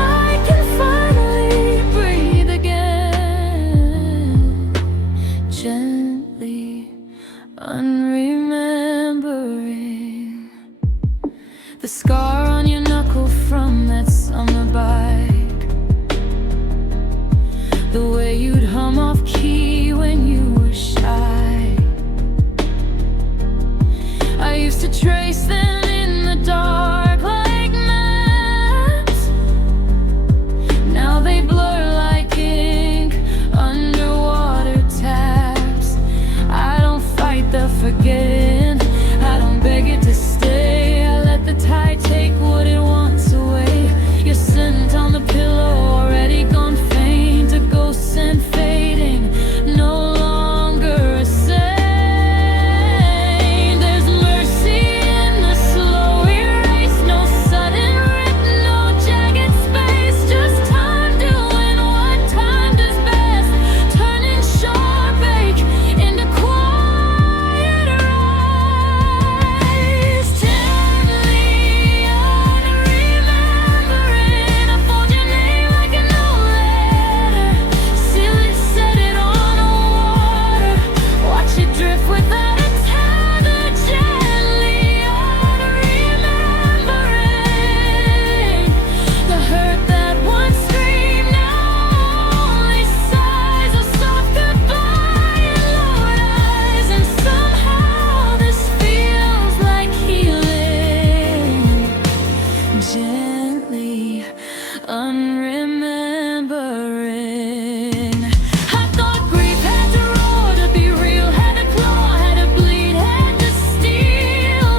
remembering. I thought grief had to roar to be real, had to claw, had to bleed, had to steal.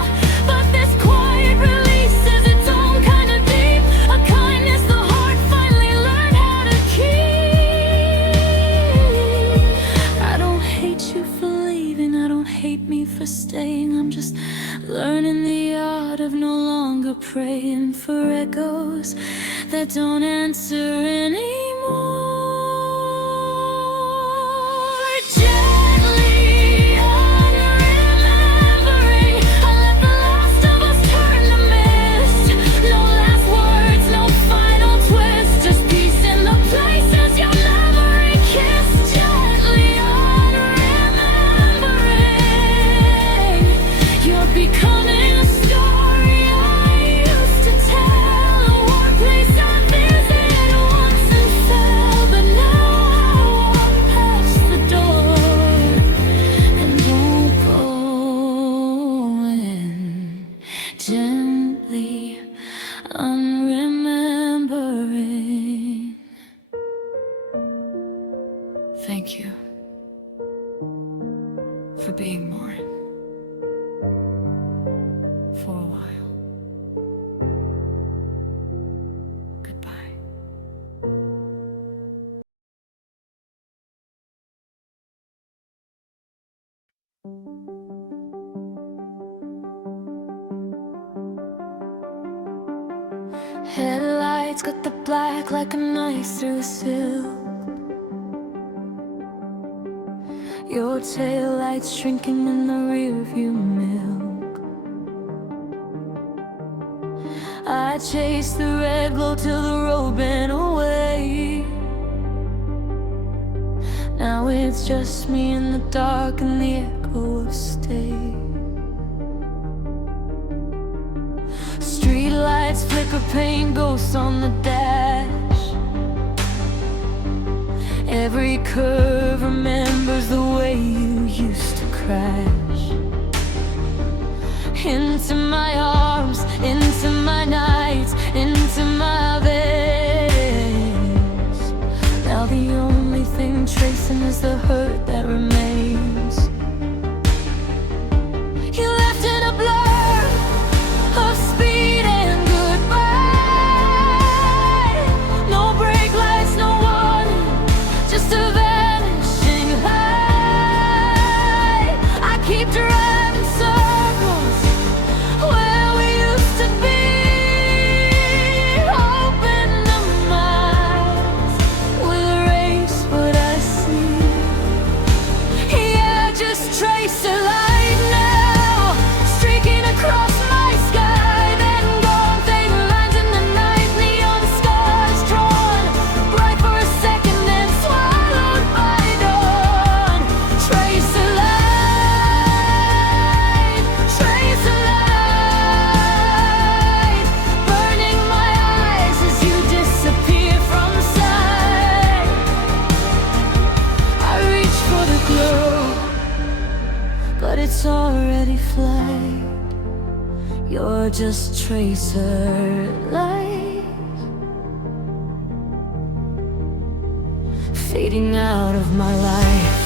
But this quiet release is its own kind of deep, a kindness the heart finally learned how to keep. I don't hate you for leaving, I don't hate me for staying. I'm just learning the art of no longer praying for echoes that don't answer anymore. Gently unremembering, I let the last of us turn to mist. No last words, no final twist, just peace in the places your memory kissed. Gently unremembering, you're becoming a story I used to tell, a warm place I visited once and fell. But now I walk past the door and don't go in. Gently unremembering. Thank you for being more for a while. Goodbye. Headlights got the black like a knife through silk. Your taillights shrinking in the rearview milk. I chased the red glow till the road bent away. Now it's just me in the dark and the echo of stay. Street lights flicker, paint ghosts on the dash. Every curve remembers the way you used to crash. Into my arms, into my nights, into my veins. Now the only thing tracing is the hurt that remains. You left in a blur of speed and goodbye. No brake lights, no warning, just a vanishing light. I keep driving circles where we used to be, open the minds with a race what I see. Yeah, just trace a light now, streaking across my sky, then gone, fading lines in the night, neon scars drawn, bright for a second, then swallowed by dawn. Trace a light, burning my eyes as you disappear from sight. I reach for the glow, but it's already flight. You're just tracer light, fading out of my life.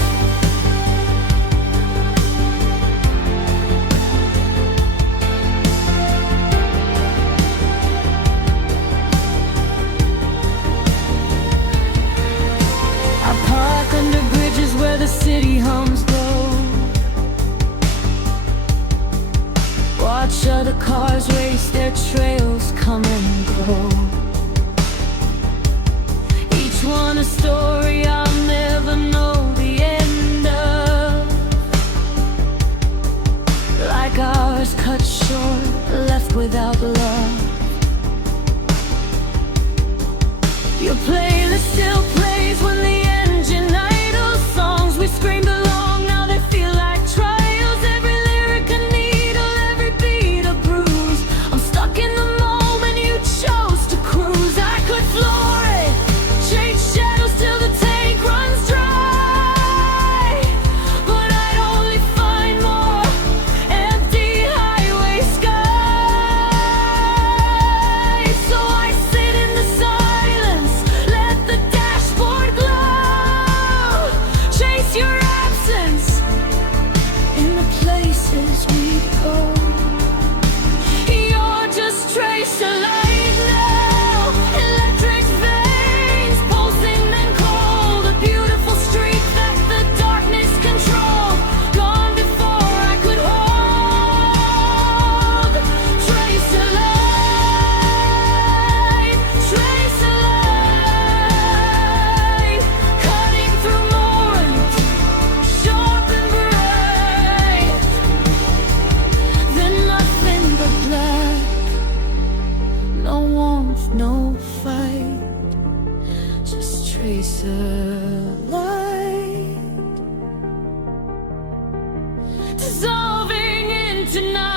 I park under bridges where the city hums low. Watch other cars race, their trails come and go. Each one a story I'll never know the end of. Like ours cut short, left without love. Your playlist still plays when the engine idles. Songs we screamed along, now they feel like trials. Every lyric a needle, every beat a bruise. I'm stuck in the moment you chose to cruise. I could floor it, chase shadows till the trace of light dissolving into night.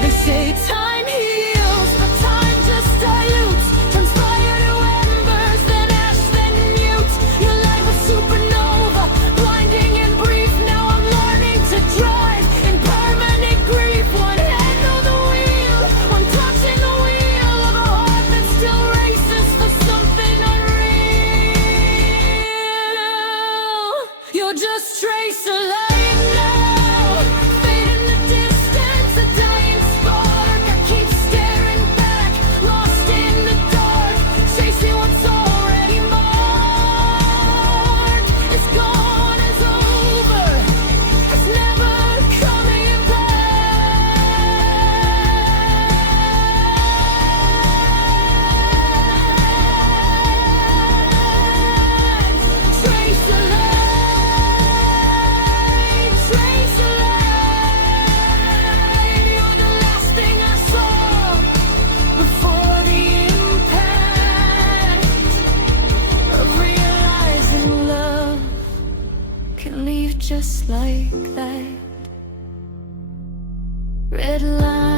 They say time heals, but time just dilutes, turns fire to embers, then ash, then mute. Your light was supernova, blinding and brief. Now I'm learning to drive in permanent grief. One hand on the wheel, one touching the wheel of a heart that still races for something unreal. You're just trace of light now, fade in the distance, a dying spark. I keep staring back, lost in the dark, chasing what's already marked. It's gone, it's over, it's never coming back. Trace of light, trace of light. You're the last thing I saw before the impact of realizing love can leave just like that. Red line.